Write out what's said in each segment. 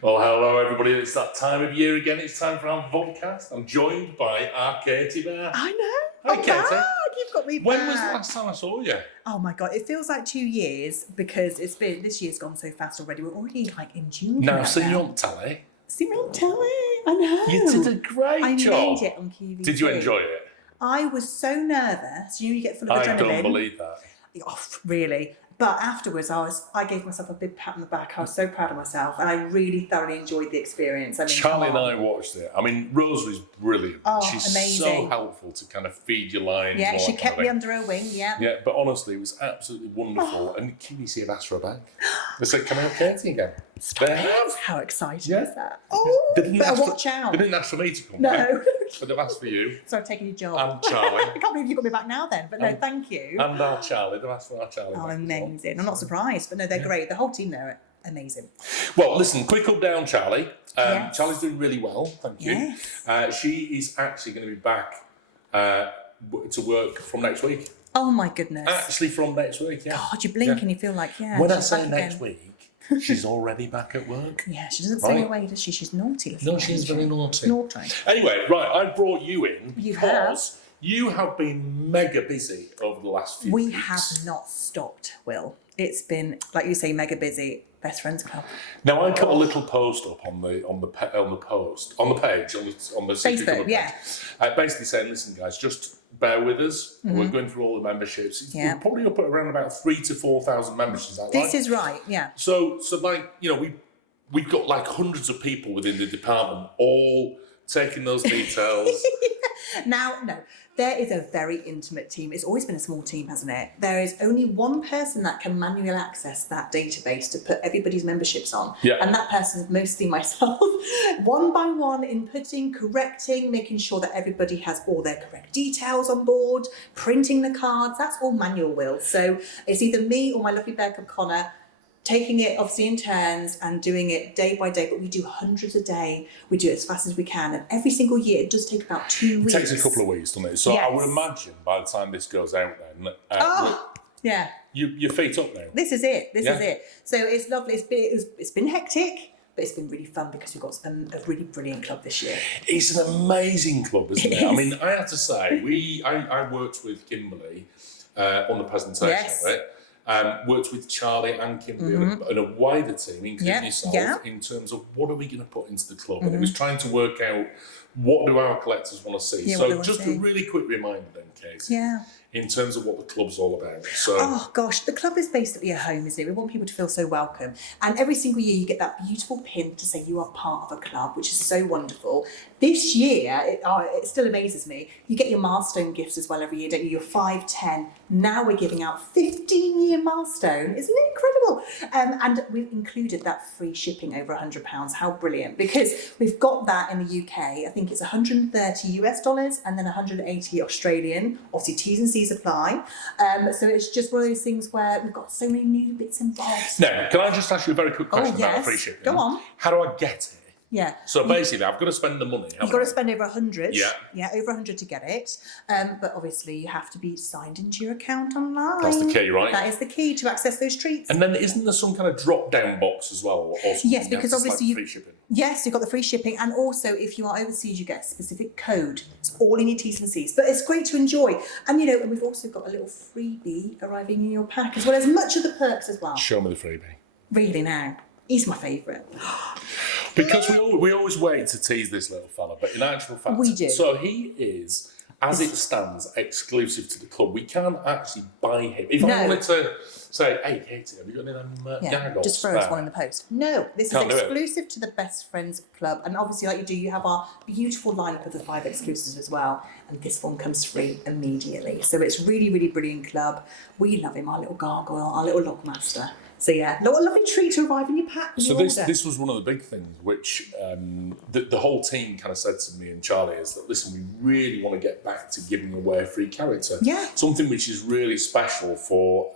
Well, hello everybody. It's that time of year again. It's time for our Vodcast. I'm joined by our Katie Bear. I know. Hi, Katie. Back. You've got me back. When was the last time I saw you? Oh my God, it feels like 2 years because this year's gone so fast already. We're already like in June. Now, I've seen you on telly. See me on telly. I know. You did a great job. I made it on QVC. Did you enjoy it? I was so nervous. You get full of adrenaline. I don't believe that. Oh, really? But afterwards, I gave myself a big pat on the back. I was so proud of myself, and I really thoroughly enjoyed the experience. I mean, Charlie and I watched it. I mean, Rosalie's brilliant. Oh, She's amazing. So helpful to kind of feed your lines. Yeah, she kept me under her wing. Yeah. Yeah, but honestly, it was absolutely wonderful. And QVC have asked for her back. They said, "Can I have Katie again?" Stop They it. have. How exciting Yeah. is that? Oh, better watch out. They didn't ask for me to come No. back, but they've asked for you. So I've taken your job. And Charlie. I can't believe you got me back now then, but no, thank you. And our Charlie. They've asked for our Charlie. Oh, back as well. amazing. I'm not surprised, but no, they're great. The whole team there are amazing. Well, listen, quick update on Charlie. Yes. Charlie's doing really well, thank you. Yes. She is actually going to be back to work from next week. Oh my goodness. Actually, from next week, yeah. God, you blink and you feel like, When I she's say back next again. week, she's already back at work. Yeah, she doesn't stay away, does she? She's naughty. Little No, she's very naughty. Naughty. Anyway, right, I brought you in You because you have been mega busy over the last few weeks. We have not stopped, Will. It's been, like you say, mega busy. Best Friends Club. Now I put a little post up on the page on the Facebook, yeah. Basically saying, listen, guys, just bear with us. We're going through all the memberships. Yeah. We're probably up at around about 3,000 to 4,000 members. Is that right? This is right, yeah. So like, you know, we've got like hundreds of people within the department all taking those details. Now, no, there is a very intimate team. It's always been a small team, hasn't it? There is only one person that can manually access that database to put everybody's memberships on. Yeah. And that person is mostly myself. One by one, inputting, correcting, making sure that everybody has all their correct details on board, printing the cards. That's all manual, Will. So it's either me or my lovely bear cub Connor taking it obviously in turns and doing it day by day, but we do hundreds a day. We do it as fast as we can, and every single year it does take about 2 weeks. It takes a couple of weeks, doesn't it? So I would imagine by the time this goes out then, yeah. your feet up now. This is it. This is it. So it's lovely. It's been hectic, but it's been really fun because we've got a really brilliant club this year. It's an amazing club, isn't it? I mean, I have to say, I worked with Kimberly on the presentation of it. Worked with Charlie and Kimberly and a wider team, including yourself, in terms of what are we going to put into the club. And it was trying to work out what do our collectors want to see. Yeah, so just a really quick reminder then, Kate, in terms of what the club's all about. So, oh gosh, the club is basically a home, isn't it? We want people to feel so welcome. And every single year you get that beautiful pin to say you are part of a club, which is so wonderful. This year, it still amazes me. You get your milestone gifts as well every year, don't you? Your 5, 10. Now we're giving out 15-year milestone. Isn't it incredible? And we've included that free shipping over £100. How brilliant. Because we've got that in the UK. I think it's $130 US and then 180 Australian. Obviously, T's and C's apply. So it's just one of those things where we've got so many new bits and bobs. Now, can I just ask you a very quick question about free shipping? Go on. How do I get it? Yeah. So basically, I've got to spend the money. You've got to spend over 100. Yeah. Yeah, over 100 to get it. But obviously, you have to be signed into your account online. That's the key, right? That is the key to access those treats. And then isn't there some kind of drop-down box as well? Or yes, because obviously free shipping. Yes, you've got the free shipping, and also if you are overseas, you get a specific code. It's all in your T's and C's, but it's great to enjoy. And and we've also got a little freebie arriving in your pack, as well as much of the perks as well. Show me the freebie. Really now. He's my favourite. Because we always wait to tease this little fella, but in actual fact, we do. So he is, as it stands, exclusive to the club. We can't actually buy him. If I wanted to say, hey, Katie, have you got any of them gargoyles? Just throw us one in the post. No, this Can't is exclusive to the Best Friends Club. And obviously, like you do, you have our beautiful lineup of the 5 exclusives as well. And this one comes free immediately. So it's really, really brilliant club. We love him, our little gargoyle, our little lockmaster. So yeah, what a lovely treat to arrive in your pack. So this was one of the big things which the whole team kind of said to me and Charlie is that, listen, we really want to get back to giving away a free character. Yeah. Something which is really special for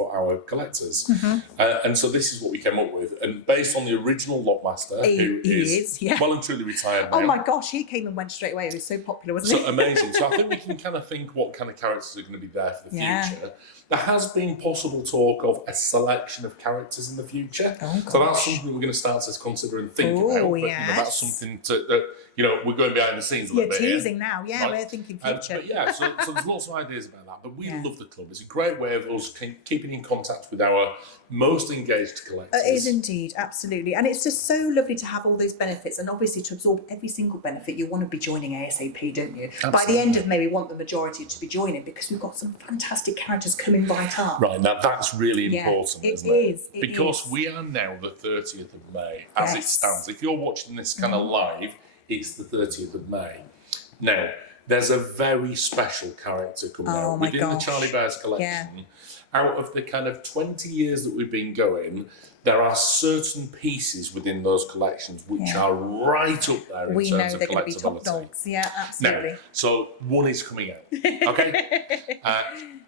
our collectors. And so this is what we came up with. And based on the original Lockmaster, who is well and truly retired now. Oh my gosh, he came and went straight away. He was so popular, wasn't he? So amazing. amazing. So I think we can kind of think what kind of characters are going to be there for the future. There has been possible talk of a selection of characters in the future. Oh, so that's something we're going to start to consider and think about. But, that's something that, we're going behind the scenes a little bit. You're teasing now. Yeah, we're thinking future. So there's lots of ideas about that. But we love the club. It's a great way of us keeping in contact with our most engaged collectors. It is indeed, absolutely. And it's just so lovely to have all those benefits, and obviously to absorb every single benefit, you want to be joining ASAP, don't you? Absolutely. By the end of May, we want the majority to be joining because we've got some fantastic characters coming right up. Right, now that's really important, isn't it? Because we are now the 30th of May, as it stands. If you're watching this kind of live, it's the 30th of May. Now, there's a very special character coming out within the Charlie Bears collection. Out of the kind of 20 years that we've been going, there are certain pieces within those collections which are right up there in terms of collectability. We know they're going to be top dogs. Yeah, absolutely. Now, so one is coming out, okay?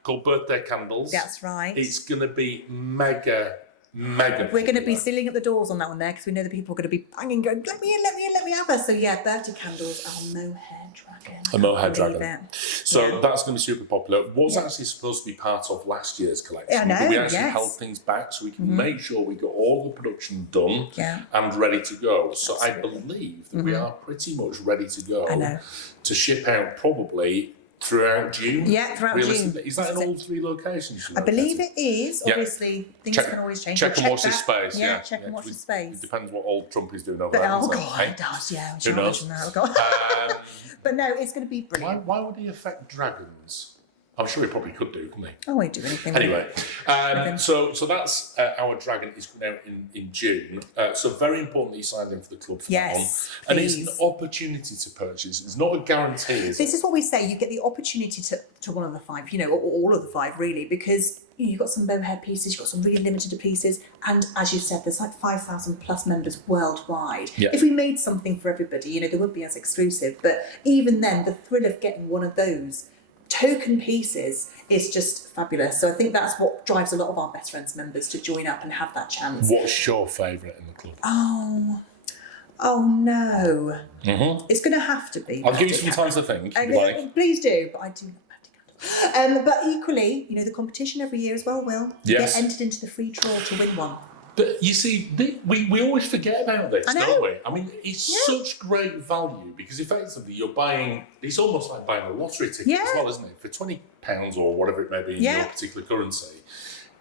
Called Birthday Candles. That's right. It's going to be mega We're going to be sealing at the doors on that one there because we know the people are going to be banging, going, let me in, have us. So yeah, Birthday Candles are mohair dragon. A mohair dragon. So that's going to be super popular. Was actually supposed to be part of last year's collection. But we actually held things back so we can make sure we got all the production done and ready to go. So I believe that we are pretty much ready to go to ship out probably throughout June. Yeah, throughout June. Is that in all 3 locations? I believe it is. Obviously, things can always change. Check and watch this space. Yeah, check and watch the space. It depends what old Trump is doing over there. Oh, God, it does, yeah. Who knows? But no, it's going to be brilliant. Why would he affect dragons? I'm sure he probably could do, couldn't he? Oh, he'd do anything. Anyway, so that's our dragon is coming out in June. So very important that you signed in for the club for that one. And it's an opportunity to purchase. It's not a guarantee. This is what we say. You get the opportunity to one of the 5, or all of the 5 really, because you've got some mohair pieces, you've got some really limited pieces, and as you said, there's like 5,000 plus members worldwide. If we made something for everybody, they would be as exclusive. But even then, the thrill of getting one of those token pieces is just fabulous. So I think that's what drives a lot of our Best Friends members to join up and have that chance. What's your favourite in the club? Oh no. It's going to have to be. I'll give you some time to think. Please do, but I do love Birthday Candles. But equally, the competition every year as well, Will. You get entered into the free draw to win one. But you see, we always forget about this, don't we? I mean, it's such great value because effectively you're buying, it's almost like buying a lottery ticket as well, isn't it? For £20 or whatever it may be in your particular currency.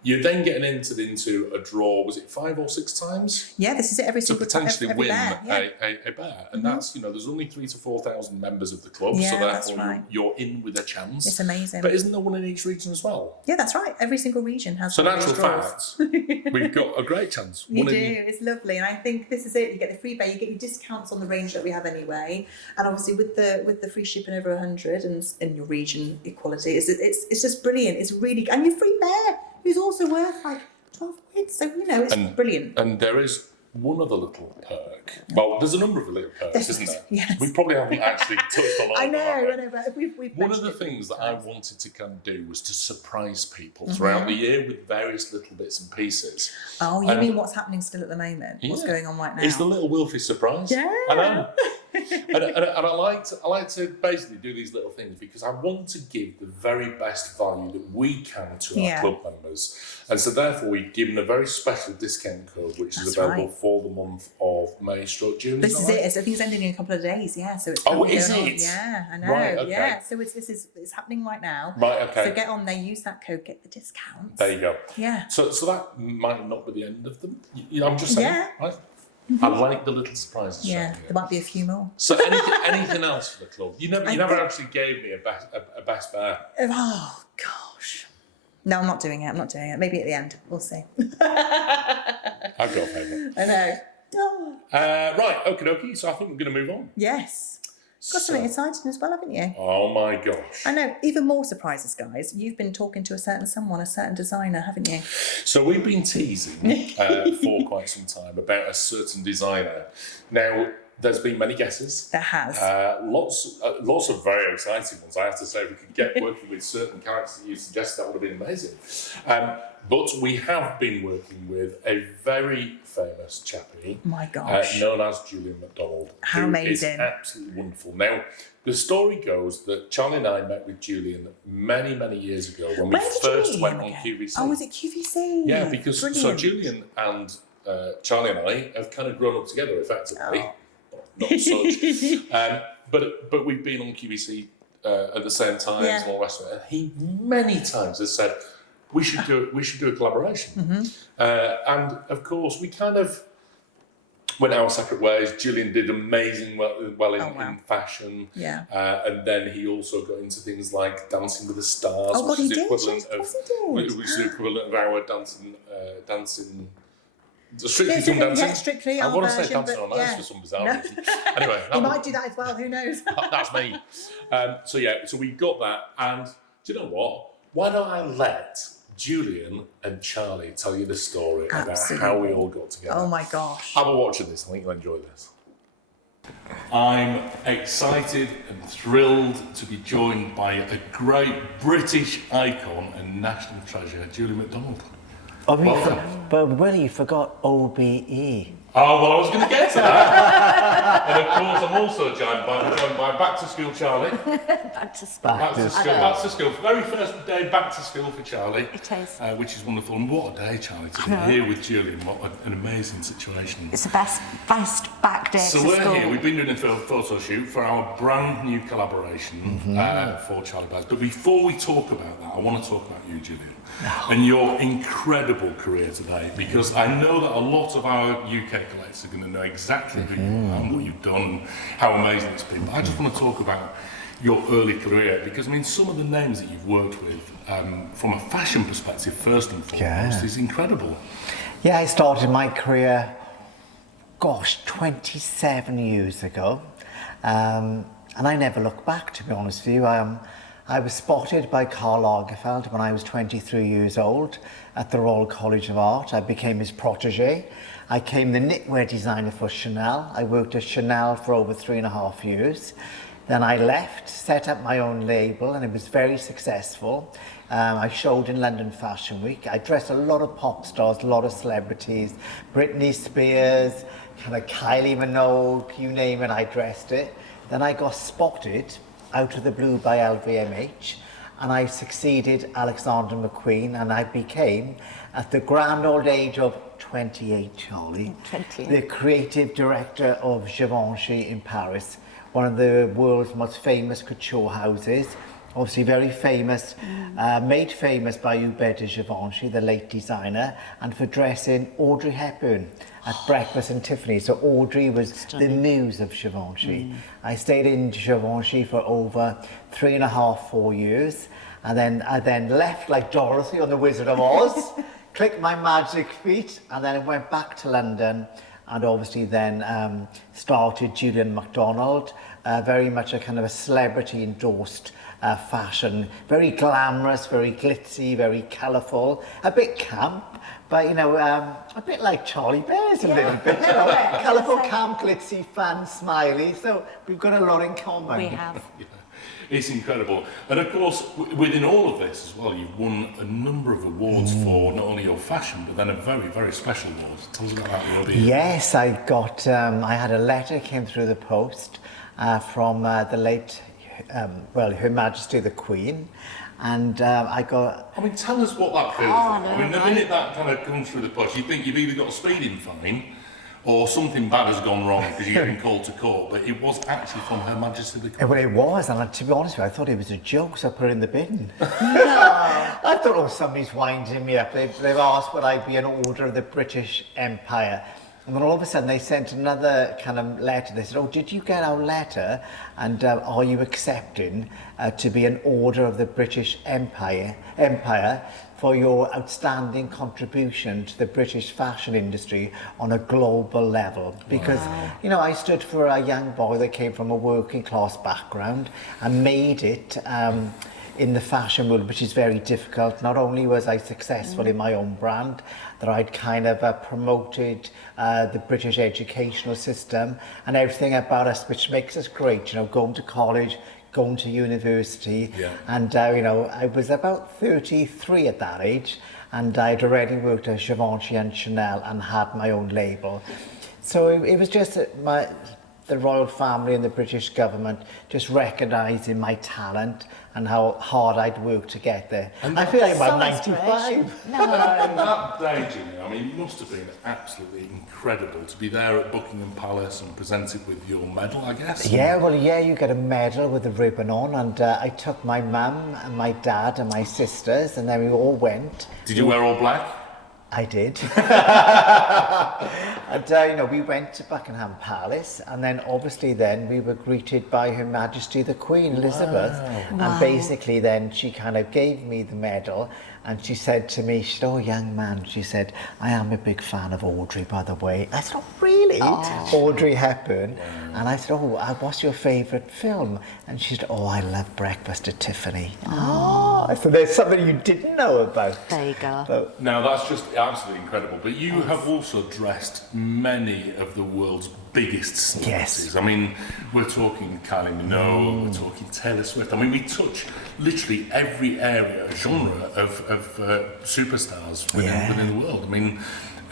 You're then getting entered into a draw, was it 5 or 6 times? Yeah, this is it every single time. To potentially win a bear. And that's, there's only 3,000 to 4,000 members of the club, so therefore you're in with a chance. It's amazing. But isn't there one in each region as well? Yeah, that's right. Every single region has so in actual fact, we've got a great chance. You do, it's lovely. And I think this is it. You get the free bear, you get your discounts on the range that we have anyway. And obviously with the free shipping over 100 and in your region equality, it's just brilliant. It's really, and your free bear, who's also worth like 12 quid. So, it's brilliant. And there is one other little perk. Well, there's a number of little perks, isn't there? Yes. We probably haven't actually touched on all I of them. know, but we've one of the things that I wanted to kind of do was to surprise people throughout the year with various little bits and pieces. Oh, you mean what's happening still at the moment? What's going on right now? It's the little Wilfie surprise. Yeah. I know. and I like to basically do these little things because I want to give the very best value that we can to our club members. And so therefore we've given a very special discount code which is available for the month of May / June. This is it. I think it's ending in a couple of days, so it's is it? Yeah, I know. Right, okay. Yeah. So it's happening right now. Right, okay. So get on there, use that code, get the discounts. There you go. Yeah. So that might not be the end of them. I'm just saying. Yeah. Right? I like the little surprises. Yeah, there might be a few more. So anything else for the club? You never actually gave me a best bear. Oh gosh, no, I'm not doing it. Maybe at the end, we'll see. I've got a favourite. I know. Right, okie dokie. So I think we're going to move on. Yes. Got something exciting as well, haven't you? Oh my gosh. I know, even more surprises, guys. You've been talking to a certain designer, haven't you? So we've been teasing for quite some time about a certain designer. Now, there's been many guesses. There has. Lots of very exciting ones. I have to say, if we could get working with certain characters that you suggested, that would have been amazing. But we have been working with a very famous chappie, My gosh. known as Julian McDonald. How who amazing. Is absolutely wonderful. Now, the story goes that Charlie and I met with Julian many, many years ago when we first went on QVC. Oh, was it QVC? Yeah, because so Brilliant. Julian and Charlie and I have kind of grown up together, effectively. Oh. Not such. But we've been on QVC at the same time and all the rest of it. And he many times has said, we should do a collaboration. And of course, we kind of went our separate ways. Julian did amazing well in fashion. Yeah. And then he also got into things like Dancing with the Stars, Oh, God, which is he the did. equivalent Yes, he did. which is the equivalent of our dancing. Strictly Come Dancing. Yeah, Strictly. I our want to say version, Dancing on but Ice yeah. for some bizarre reason. Anyway, He might do that as well. Who knows? that's me. So we got that, and do you know what? Why don't I let Julian and Charlie tell you the story about how we all got together? Oh my gosh. Have a watch of this. I think you'll enjoy this. I'm excited and thrilled to be joined by a great British icon and national treasure, Julian McDonald. But Willie, you forgot OBE. Oh, well, I was going to get to that. And of course, I'm also joined by Back to School Charlie. Back to school. Back to school. Very first day back to school for Charlie. It is. Which is wonderful. And what a day, Charlie, to be here with Julian. What an amazing situation. It's the best back day So to we're school. here. We've been doing a photo shoot for our brand new collaboration for Charlie Bass. But before we talk about that, I want to talk about you, Julian, and your incredible career today, because I know that a lot of our UK collectors are going to know exactly who you are and what you've done and how amazing it's been. But I just want to talk about your early career, because I mean, some of the names that you've worked with from a fashion perspective, first and foremost, is incredible. Yeah, I started my career, 27 years ago. And I never look back, to be honest with you. I was spotted by Karl Lagerfeld when I was 23 years old at the Royal College of Art. I became his protege. I became the knitwear designer for Chanel. I worked at Chanel for over 3.5 years. Then I left, set up my own label, and it was very successful. I showed in London Fashion Week. I dressed a lot of pop stars, a lot of celebrities, Britney Spears, kind of Kylie Minogue, you name it, I dressed it. Then I got spotted out of the blue by LVMH, and I succeeded Alexander McQueen, and I became, at the grand old age of 28, Charlie, 28. the creative director of Givenchy in Paris, one of the world's most famous couture houses. Obviously very famous, made famous by Hubert de Givenchy, the late designer, and for dressing Audrey Hepburn at Breakfast and Tiffany. So Audrey was the muse of Givenchy. I stayed in Givenchy for over 4 years, and I then left like Dorothy on the Wizard of Oz, clicked my magic feet, and then I went back to London, and obviously then started Julian McDonald, very much a kind of a celebrity endorsed fashion, very glamorous, very glitzy, very colourful, a bit camp, but you know, a bit like Charlie Bears a little bit, you know, colourful, camp, glitzy, fun, smiley, so we've got a lot in common. We have. It's incredible. And of course, within all of this as well, you've won a number of awards for not only your fashion, but then a very, very special award. Tell us about that award. Yes, I got, I had a letter came through the post from the late, Her Majesty the Queen, and I got... I mean, tell us what that feels like. I mean, the minute that kind of comes through the post, you think you've either got a speeding fine or something bad has gone wrong because you're getting called to court, but it was actually from Her Majesty the Queen. Well, it was, and to be honest with you, I thought it was a joke, so I put it in the bin. I thought, oh, somebody's winding me up. They've asked would I be an Order of the British Empire. And then all of a sudden they sent another kind of letter. They said, oh, did you get our letter? And are you accepting to be an Order of the British Empire for your outstanding contribution to the British fashion industry on a global level? Because, you know, I stood for a young boy that came from a working class background and made it in the fashion world, which is very difficult. Not only was I successful in my own brand, that I'd kind of promoted the British educational system and everything about us, which makes us great, you know, going to college, going to university. Yeah. And, you know, I was about 33 at that age, and I'd already worked at Givenchy and Chanel and had my own label. So it was just the royal family and the British government just recognising my talent and how hard I'd worked to get there. And I feel like so I'm 95. No. And that day, Julian, I mean, it must have been absolutely incredible to be there at Buckingham Palace and presented with your medal, I guess. Yeah, well, yeah, you get a medal with a ribbon on, and I took my mum and my dad and my sisters, and then we all went. Did you wear all black? I did. And, you know, we went to Buckingham Palace, and then obviously then we were greeted by Her Majesty the Queen Elizabeth. Wow. And basically then she kind of gave me the medal, and she said to me, she said, "Oh, young man," she said, "I am a big fan of Audrey, by the way." I said, "Oh, really?" Audrey Hepburn. And I said, "Oh, what's your favourite film?" And she said, "Oh, I love Breakfast at Tiffany." Oh, so there's something you didn't know about. There you go. So, Now, that's just absolutely incredible. But you have also dressed many of the world's biggest celebrities. Yes. I mean, we're talking Kylie Minogue, we're talking Taylor Swift. I mean, we touch literally every area, genre of superstars within the world. I mean,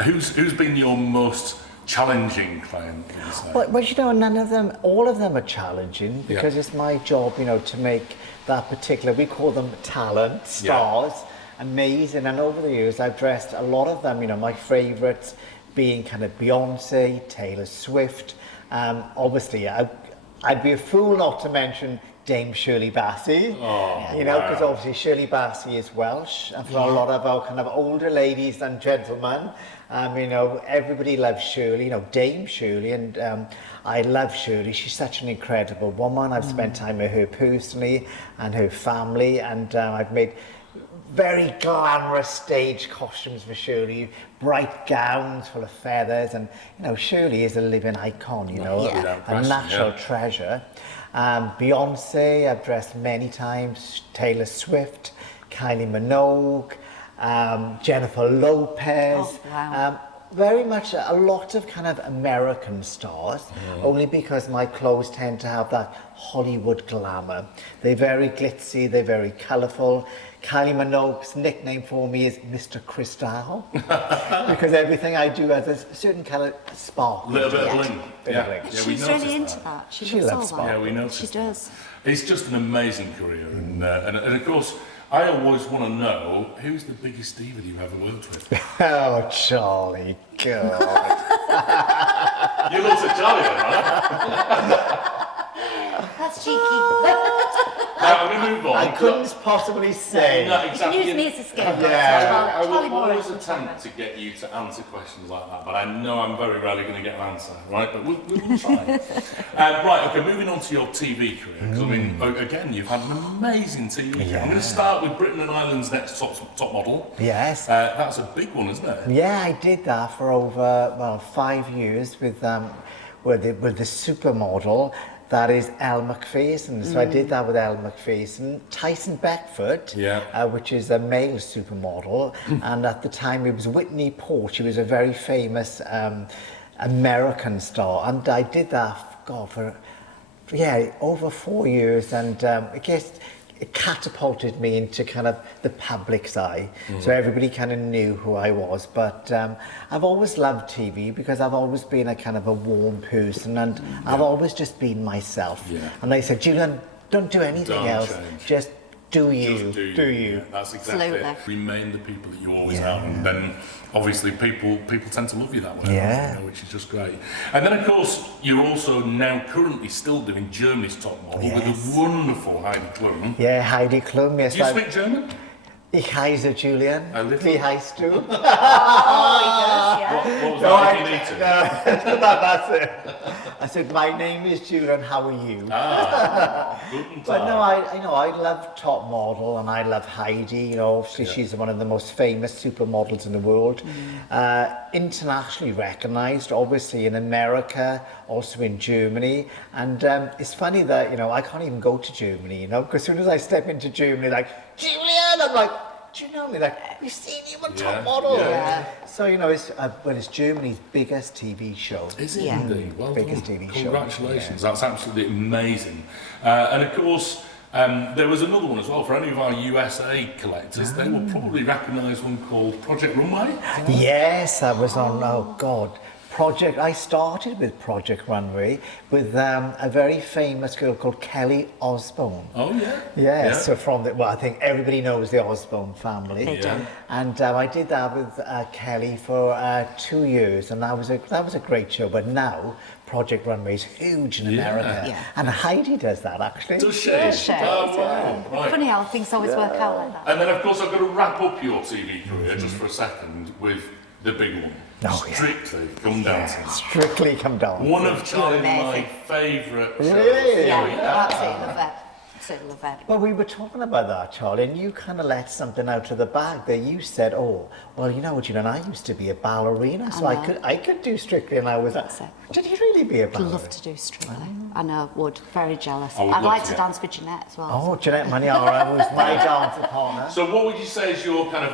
who's been your most challenging client, would you say? well, you know, none of them, all of them are challenging because it's my job, you know, to make that particular, we call them talent, stars, amazing. And over the years, I've dressed a lot of them, you know, my favourites being kind of Beyonce, Taylor Swift. Obviously, I'd be a fool not to mention Dame Shirley Bassey, you know, because obviously Shirley Bassey is Welsh, and for a lot of our kind of older ladies and gentlemen, you know, everybody loves Shirley, you know, Dame Shirley, and I love Shirley. She's such an incredible woman. I've spent time with her personally and her family, and I've made very glamorous stage costumes for Shirley, bright gowns full of feathers, and you know, Shirley is a living icon, you know, a national treasure. Beyonce, I've dressed many times, Taylor Swift, Kylie Minogue, Jennifer Lopez. Oh, wow. Very much a lot of kind of American stars, only because my clothes tend to have that Hollywood glamour. They're very glitzy, they're very colourful. Kylie Minogue's nickname for me is Mr. Crystal, because everything I do has a certain colour spark. A little bit of bling. She's really into that. She loves all that. Yeah, we noticed She does. It's just an amazing career, and of course, I always want to know who's the biggest diva you ever worked with. Oh, Charlie, God. You looked at Charlie, right? That's cheeky. Now, I'm going to move on. I couldn't possibly say. No, You exactly. can use me as a scapegoat. Yeah. I will Charlie always Morris. attempt to get you to answer questions like that, but I know I'm very rarely going to get an answer, right? But we'll try. Right, okay, moving on to your TV career, because I mean, again, you've had an amazing TV career. I'm going to start with Britain and Ireland's Next Top Model. Yes. That's a big one, isn't it? Yeah, I did that for over 5 years with the supermodel. That is Elle Macpherson. So I did that with Elle Macpherson. Tyson Beckford, which is a male supermodel. And at the time it was Whitney Port. She was a very famous American star. And I did that, God, for over 4 years. And I guess it catapulted me into kind of the public's eye. So everybody kind of knew who I was. But I've always loved TV because I've always been a kind of a warm person, and I've always just been myself. And they said, "Julian, don't do anything else. Just do you. Just do you. Yeah, that's exactly it. Remain the people that you always have, and then obviously people tend to love you that way, you know, which is just great. And then of course you're also now currently still doing Germany's Top Model with a wonderful Heidi Klum. Yeah, Heidi Klum. Yes. Do you speak German? Ich heiße Julian. Wie heißt du? Oh, he does, yeah. What was that if you need to? No, that's it. I said, my name is Julian, how are you? Guten But Tag. no, I love Top Model and I love Heidi. You know, obviously she's one of the most famous supermodels in the world. Internationally recognised, obviously in America, also in Germany. And it's funny that, you know, I can't even go to Germany, you know, because as soon as I step into Germany, like, Julian, I'm like, do you know me? Like, we've seen you on Top Model. So, you know, it's Germany's biggest TV show. Is it indeed? Well Biggest done. TV show. Congratulations, that's absolutely amazing. And of course, there was another one as well for any of our USA collectors. They will probably recognise one called Project Runway. Yes, I was on, oh God, I started with Project Runway with a very famous girl called Kelly Osbourne. Oh, yeah? Yeah, so from the, well, I think everybody knows the Osbourne family. They do. And I did that with Kelly for 2 years, and that was a great show. But now Project Runway is huge in America, Yeah. and Heidi does that actually. Does she? Does she? Oh, wow. Right. Funny how things always work out like that. And then, of course, I've got to wrap up your TV career just for a second with the big one. Oh, yeah. Strictly Come Dancing. Strictly Come Dancing. One of Charlie and my Amazing. favourite shows. Really? Yeah, absolutely love it. Absolutely love it. Well, we were talking about that, Charlie, and you kind of let something out of the bag there. You said, "Oh, well, you know what, Julian, I used to be a ballerina, so I could do Strictly," and I was like, That's it. "Did you really be a I'd ballerina?" love to do Strictly. I know, would. Very jealous. I would I'd love like to, to yeah. dance with Jeanette as well. Oh, Jeanette Maniara was my dancer partner. So what would you say is your kind of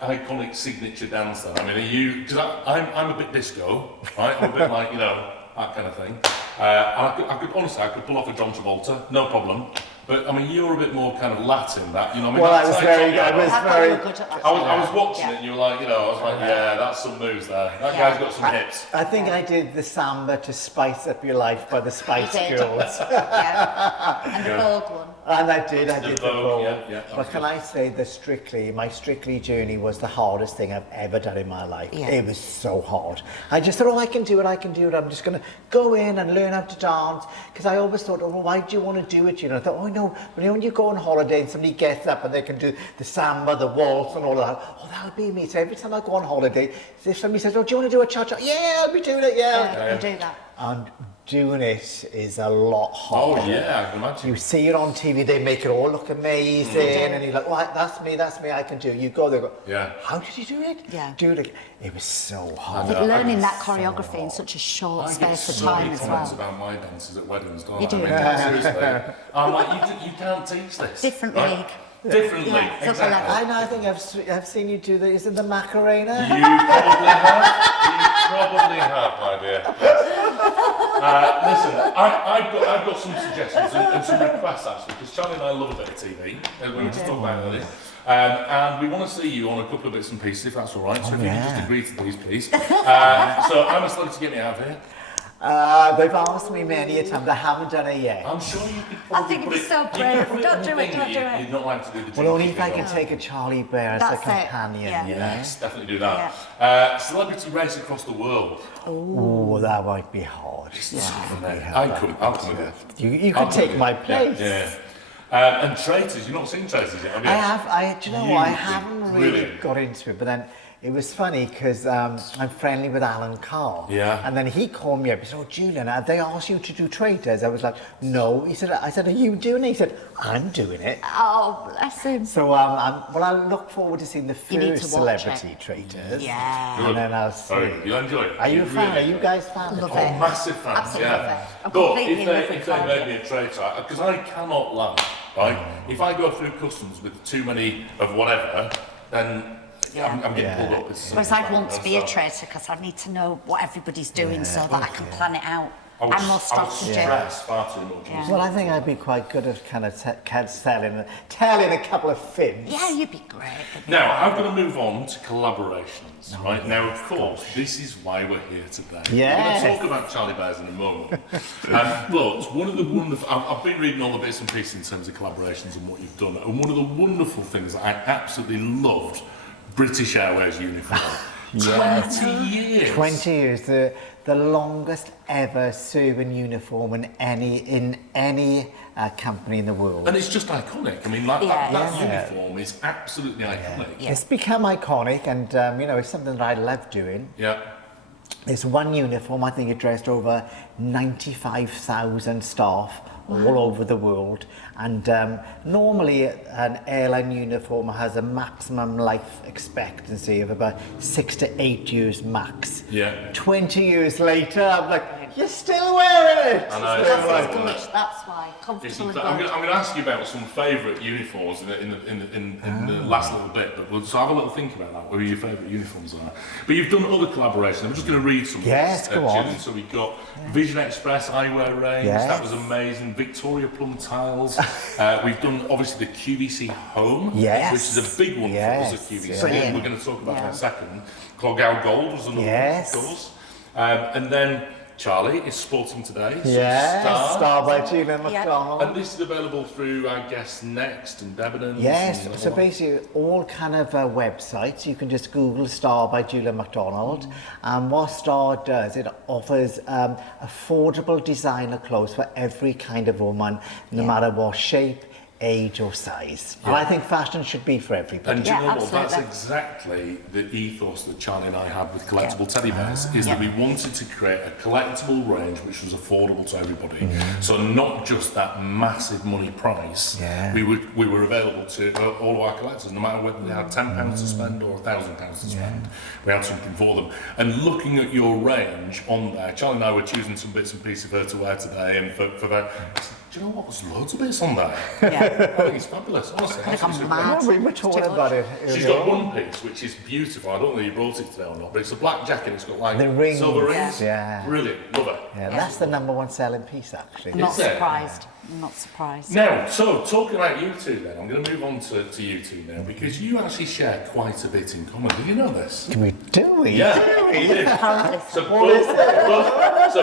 iconic signature dance then? I mean, are you, because I'm a bit disco, right? I'm a bit like, you know, that kind of thing. And I could honestly, I could pull off a John Travolta, no problem. But I mean, you're a bit more kind of Latin, that, you know, I mean, Well, I that's was like very, Johnny I was Ive. I thought you very. were good at that. I was watching Yeah. it and you were like, you know, I was like, yeah, that's some moves there. That guy's got some hips. I think I did the samba to Spice Up Your Life by the Spice You did. Girls. Yeah. And the Vogue one. And I did the Vogue, Vogue. yeah, But can I say my Strictly journey was the hardest thing I've ever done in my life. Yeah. It was so hard. I just thought, oh, I can do it. I'm just going to go in and learn how to dance. Because I always thought, oh, well, why do you want to do it? You know, I thought, oh, no, when you go on holiday and somebody gets up and they can do the samba, the waltz and all that, oh, that'll be me. So every time I go on holiday, if somebody says, oh, do you want to do a cha-cha? Yeah, I'll be doing it, yeah. You can do that. And doing it is a lot harder. Oh, yeah, I can imagine. You see it on TV, they make it all look amazing, and you're like, well, that's me, I can do it. You go there, go, Yeah. how did you do it? Yeah. Do it again. It was so hard. know. Learning that choreography in such a short I get space of so time many as comments well. about my dances at weddings, don't You I? do. I mean, seriously. I'm like, you can't teach this. Different right? league. Different league, Yeah, exactly. I know, I think I've seen you do the, is it the Macarena? You probably have, my dear. Listen, I've got some suggestions and some requests actually, because Charlie and I love a bit of TV, as we were just talking about earlier. And we want to see you on a couple of bits and pieces, if that's all right. So if you can just agree to these, please. So I'm a celebrity, get me out of here. They've asked me many a time, I haven't done it yet. I'm sure you could I probably think put it's it, so you could brave. put Don't in do the it, thing don't that do it. You're not allowed to do the Well, only drinking if I thing, can though. take a Charlie Bear as That's a it, companion, yeah. you know? Yes, definitely do that. Celebrity race across the world. Oh, that might be hard. I'll come with you. You could take my place. Yeah. And Traitors, you've not seen Traitors yet, have you? Do you know what, I haven't really got into it, but then it was funny because I'm friendly with Alan Carr. Yeah. And then he called me up, he said, oh, Julian, have they asked you to do Traitors? I was like, no. I said, are you doing it? He said, I'm doing it. Oh, bless him. So, I look forward to seeing the You need first to watch Celebrity Traitors. Yeah. And then I'll see. Very good. You'll enjoy it. Are you a fan? really Are you enjoy it. guys fans? Love Oh, it. massive fans, Absolutely yeah. love it. I'm But completely in love if with they made Cardiff. me a traitor, because I cannot lie, right? If I go through customs with too many of whatever, then I'm getting pulled up. Whereas I'd want to be a traitor because I need to know what everybody's doing so that I can plan it out. And more stuff to do. stress far too much. Yeah. Well, I think I'd be quite good at kind of telling a couple of fibs. Yeah, you'd be great. Now, I'm going to move on to collaborations, right? Now, of course, this is why we're here today. Yes. We're going to talk about Charlie Bears in a moment. But one of the wonderful... I've been reading all the bits and pieces in terms of collaborations and what you've done, and one of the wonderful things that I absolutely loved, British Airways uniform. 20 years! 20 years, the longest ever serving uniform in any company in the world. And it's just iconic. I mean, that uniform is absolutely iconic. Yeah. It's become iconic, and it's something that I love doing. Yeah. This one uniform, I think it dressed over 95,000 staff all over the world. And normally an airline uniform has a maximum life expectancy of about 6 to 8 years max. Yeah. 20 years later, I'm like, you're still wearing it! I know. That's good. That's why. Comfortable and I'm good. going to ask you about some favourite uniforms in the last little bit, but we'll just have a little think about that, where your favourite uniforms are. But you've done other collaborations. I'm just going to read some. Yes, go on. So we've got Vision Express eyewear range. Yes. That was amazing. Victoria Plum tiles. We've done obviously the QVC Home, Yes. which is a big one for us at QVC. Brilliant. And we're going to talk about that in a second. Clogau Gold was another one, of course. And then Charlie is sporting today. So Yes, Star by Julian McDonald. And this is available through, I guess, Next and Debenhams. Yes, and so basically all kind of websites. You can just Google Star by Julian McDonald. And what Star does, it offers affordable designer clothes for every kind of woman, no matter what shape, age or size. And I think fashion should be for everybody. And do you know what? absolutely. That's exactly the ethos that Charlie and I had with collectible teddy bears, is that we wanted to create a collectible range which was affordable to everybody. So not just that massive money price. We were available to all of our collectors, no matter whether they had £10 to spend or £1,000 to spend. We had something for them. And looking at your range on there, Charlie and I were choosing some bits and pieces for her to wear today, and for that. Do you know what? There's loads of bits on there. I think it's fabulous, honestly. We were talking about it. She's got one piece which is beautiful. I don't know if you brought it today or not, but it's a black jacket. It's got like The rings. silver rings. Yeah. Brilliant, love it. Yeah, that's the #1 selling piece actually. I'm not Is it? surprised. I'm not surprised. Now, so talking about you two then, I'm going to move on to you two now, because you actually share quite a bit in common. Do you know this? Do we? Yeah, we do. Apparently. So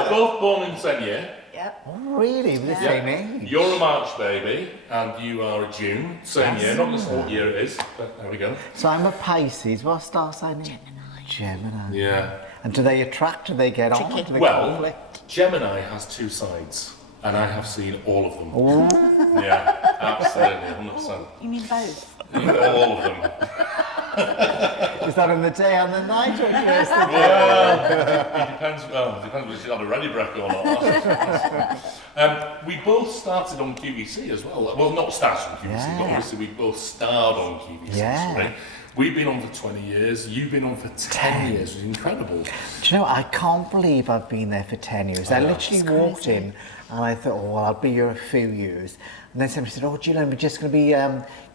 both born in the same year. Yep. Oh, really? With the same age? You're a March baby, and you are a June, same year. Not just what year it is, but there we go. So I'm a Pisces. What star sign are you? Gemini. Yeah. And do they attract? Do they get on? Tricky. Do they Well, conflict? Gemini has two sides, and I have seen all of them. Yeah, absolutely, 100%. You mean both? All of them. Is that in the day and the night, or just the day? It depends. Well, it depends whether she's had a ready break or not. We both started on QVC as well. Well, not started on QVC, but obviously we both starred on QVC. Yeah. Right? We've been on for 20 years. You've been on for 10 years. It's incredible. Do you know, I can't believe I've been there for 10 years. I literally walked in and I thought, oh, well, I'll be here a few years. And then somebody said, oh, Julian, we're just going to be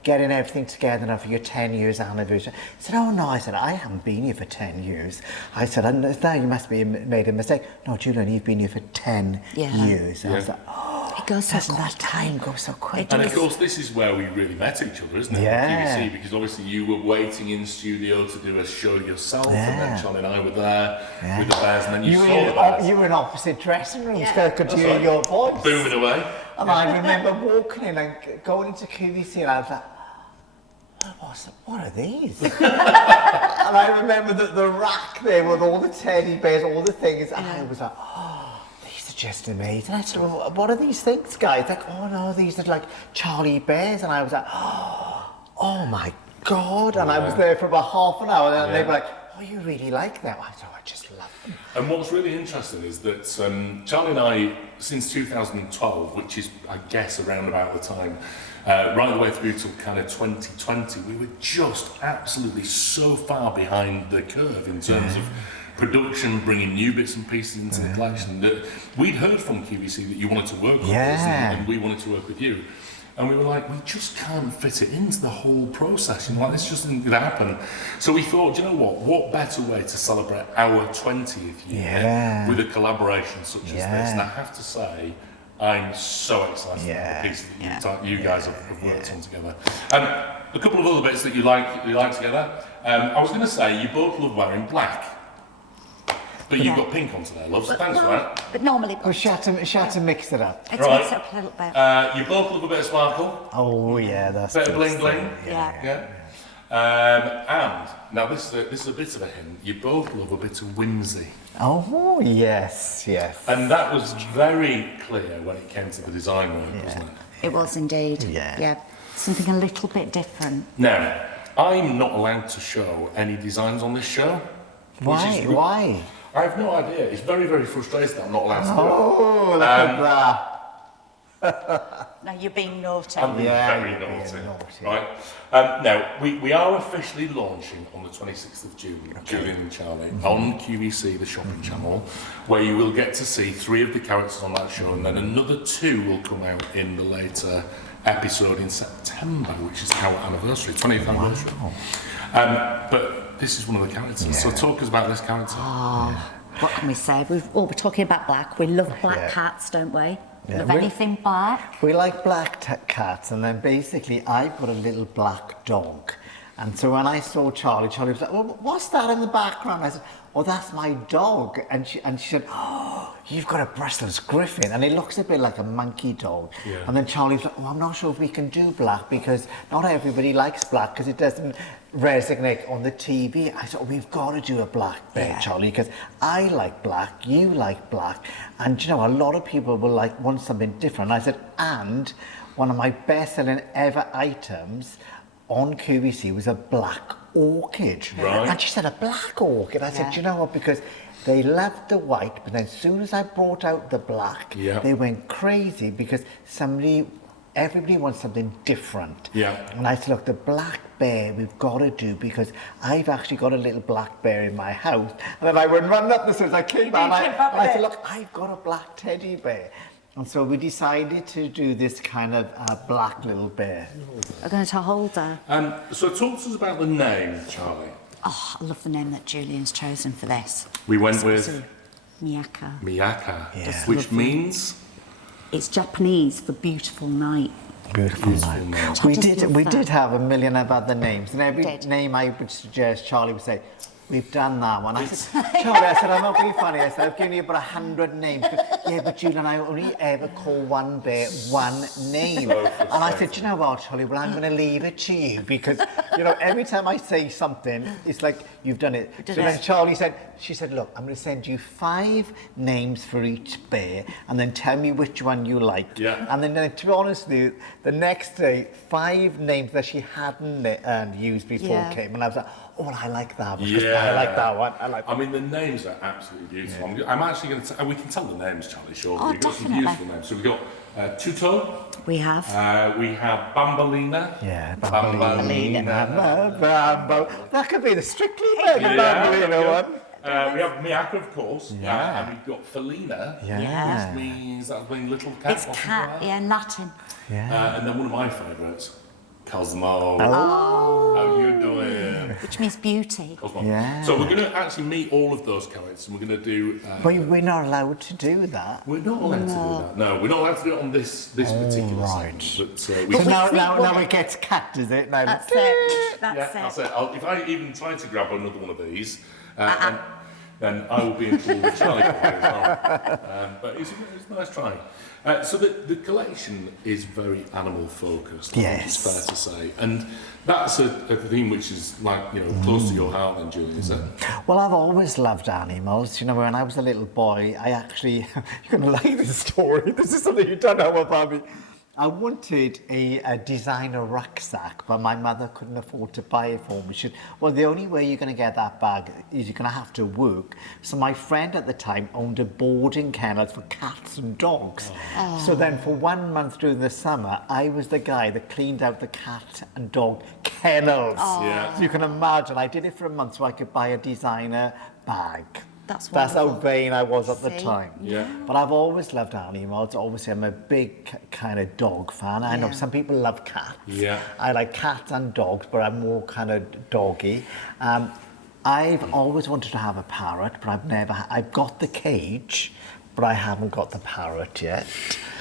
getting everything together now for your 10 years anniversary. I said, oh, no. I said, I haven't been here for 10 years. I said, no, you must be made a mistake. No, Julian, you've been here for 10 years. And I was like, oh, It goes so doesn't that quick. time go so quick? And of course, this is where we really met each other, isn't it? Yeah. On QVC, because obviously you were waiting in studio to do a show yourself, and then Charlie and I were there with the bears, and then you saw the bears. You were in opposite dressing rooms, could hear your voice. Booming away. And I remember walking in and going into QVC and I was like, what are these? And I remember the rack there with all the teddy bears, all the things, and I was like, oh, these are just amazing. I said, well, what are these things, guys? Like, oh no, these are like Charlie bears. And I was like, oh my God. And I was there for about half an hour and they were like, oh, you really like them? I thought, I just love them. And what's really interesting is that Charlie and I, since 2012, which is, I guess, around about the time, right the way through till kind of 2020, we were just absolutely so far behind the curve in terms of production, bringing new bits and pieces into the collection. That we'd heard from QVC that you wanted to work with us, and we wanted to work with you. And we were like, we just can't fit it into the whole process. You know, like, this just isn't going to happen. So we thought, do you know what better way to celebrate our 20th year with a collaboration such as this? And I have to say, I'm so excited about the pieces that you guys have worked on together. A couple of other bits that you like together. I was going to say, you both love wearing black. But you've got pink on today, love, so thanks for that. But normally, Oh, she had to mix it up. it's mixed up a little bit. You both love a bit of sparkle. Oh yeah, that's Bit of good bling stuff. bling. Yeah. And now this is a bit of a hint. You both love a bit of whimsy, Oh yes. and that was very clear when it came to the design work, wasn't it? It was indeed. Yeah. Something a little bit different. Now, I'm not allowed to show any designs on this show. Why? I have no idea. It's very, very frustrating that I'm not allowed to do it. Oh, look at that. No, you're being naughty. I'm being very naughty. Right? Now, we are officially launching on the 26th of June, Julian and Charlie, on QVC, the shopping channel, where you will get to see 3 of the characters on that show, and then another 2 will come out in the later episode in September, which is our anniversary, 20th anniversary. But this is one of the characters. So talk us about this character. What can we say? We're talking about black. We love black cats, don't we? Yeah, Love anything black. We like black cats, and then basically I've got a little black dog. And so when I saw Charlie was like, well, what's that in the background? I said, oh, that's my dog. And she said, oh, you've got a Brussels Griffin. And it looks a bit like a monkey dog. Yeah. And then Charlie's like, oh, I'm not sure if we can do black because not everybody likes black because it doesn't resonate on the TV. I said, oh, we've got to do a black bear, Charlie, because I like black, you like black. And, you know, a lot of people will want something different. And I said, and one of my best-selling ever items on QVC was a black orchid. Right. And she said, a black orchid? I said, do you know what? Because they loved the white, but then as soon as I brought out the black, they went crazy because everybody wants something different. Yeah. And I said, look, the black bear we've got to do because I've actually got a little black bear in my house. And then I went running up the stairs, I came down, and I said, look, I've got a black teddy bear. And so we decided to do this kind of black little bear. I'm going to hold her. So talk to us about the name, Charlie. Oh, I love the name that Julian's chosen for this. We went with Miyaka. Miyaka, which means? It's Japanese for beautiful night. Beautiful night. We did have a million of other names, and every name I would suggest, Charlie would say, we've done that one. I said, Charlie, I'm not being funny. I said, I've given you about 100 names. Yeah, but Julian, I only ever call one bear one name. And I said, you know what, Charlie, well, I'm going to leave it to you because, you know, every time I say something, it's like you've done it. So then Charlie said, look, I'm going to send you 5 names for each bear and then tell me which one you like. Yeah. And then, to be honest with you, the next day, 5 names that she hadn't used before came. And I was like, oh, I like that one. Yeah. I like that one. I mean, the names are absolutely beautiful. Yeah. I'm actually going to... we can tell the names, Charlie, sure. Oh, we've got some beautiful names. So we've got Tuto. We have. We have Bambolina. Yeah, Bambolina. That could be the Strictly Bambolina one. We have Miyaka, of course. And we've got Felina. Which means that means little cat. It's cat, in Latin. Yeah. And then one of my favourites, Cosmo. Oh. How you doing? Which means beauty. Cosmo. Yeah. So we're going to actually meet all of those characters and we're going to do... but we're not allowed to do that. We're not allowed to do that. No, we're not allowed to do it on this particular scene. But, now it gets cat, is it? No, that's it. That's it. If I even try to grab another one of these, then I will be in trouble with Charlie as well. But it's a nice try. So the collection is very animal focused. Yes, it's fair to say, and that's a theme which is close to your heart, then, Julian, is it? Well, I've always loved animals. You know, when I was a little boy, I actually you're gonna like this story. This is something you don't know about me. I wanted a designer rucksack, but my mother couldn't afford to buy it for me. She said, well, the only way you're going to get that bag is you're going to have to work. So my friend at the time owned a boarding kennel for cats and dogs. Oh. So then for 1 month during the summer, I was the guy that cleaned out the cat and dog kennels. Oh. Yeah. So you can imagine, I did it for a month so I could buy a designer bag. That's how vain I was at the time. Yeah. But I've always loved animals. Obviously, I'm a big kind of dog fan. I know some people love cats. Yeah. I like cats and dogs, but I'm more kind of doggy. I've always wanted to have a parrot, but I've got the cage, but I haven't got the parrot yet.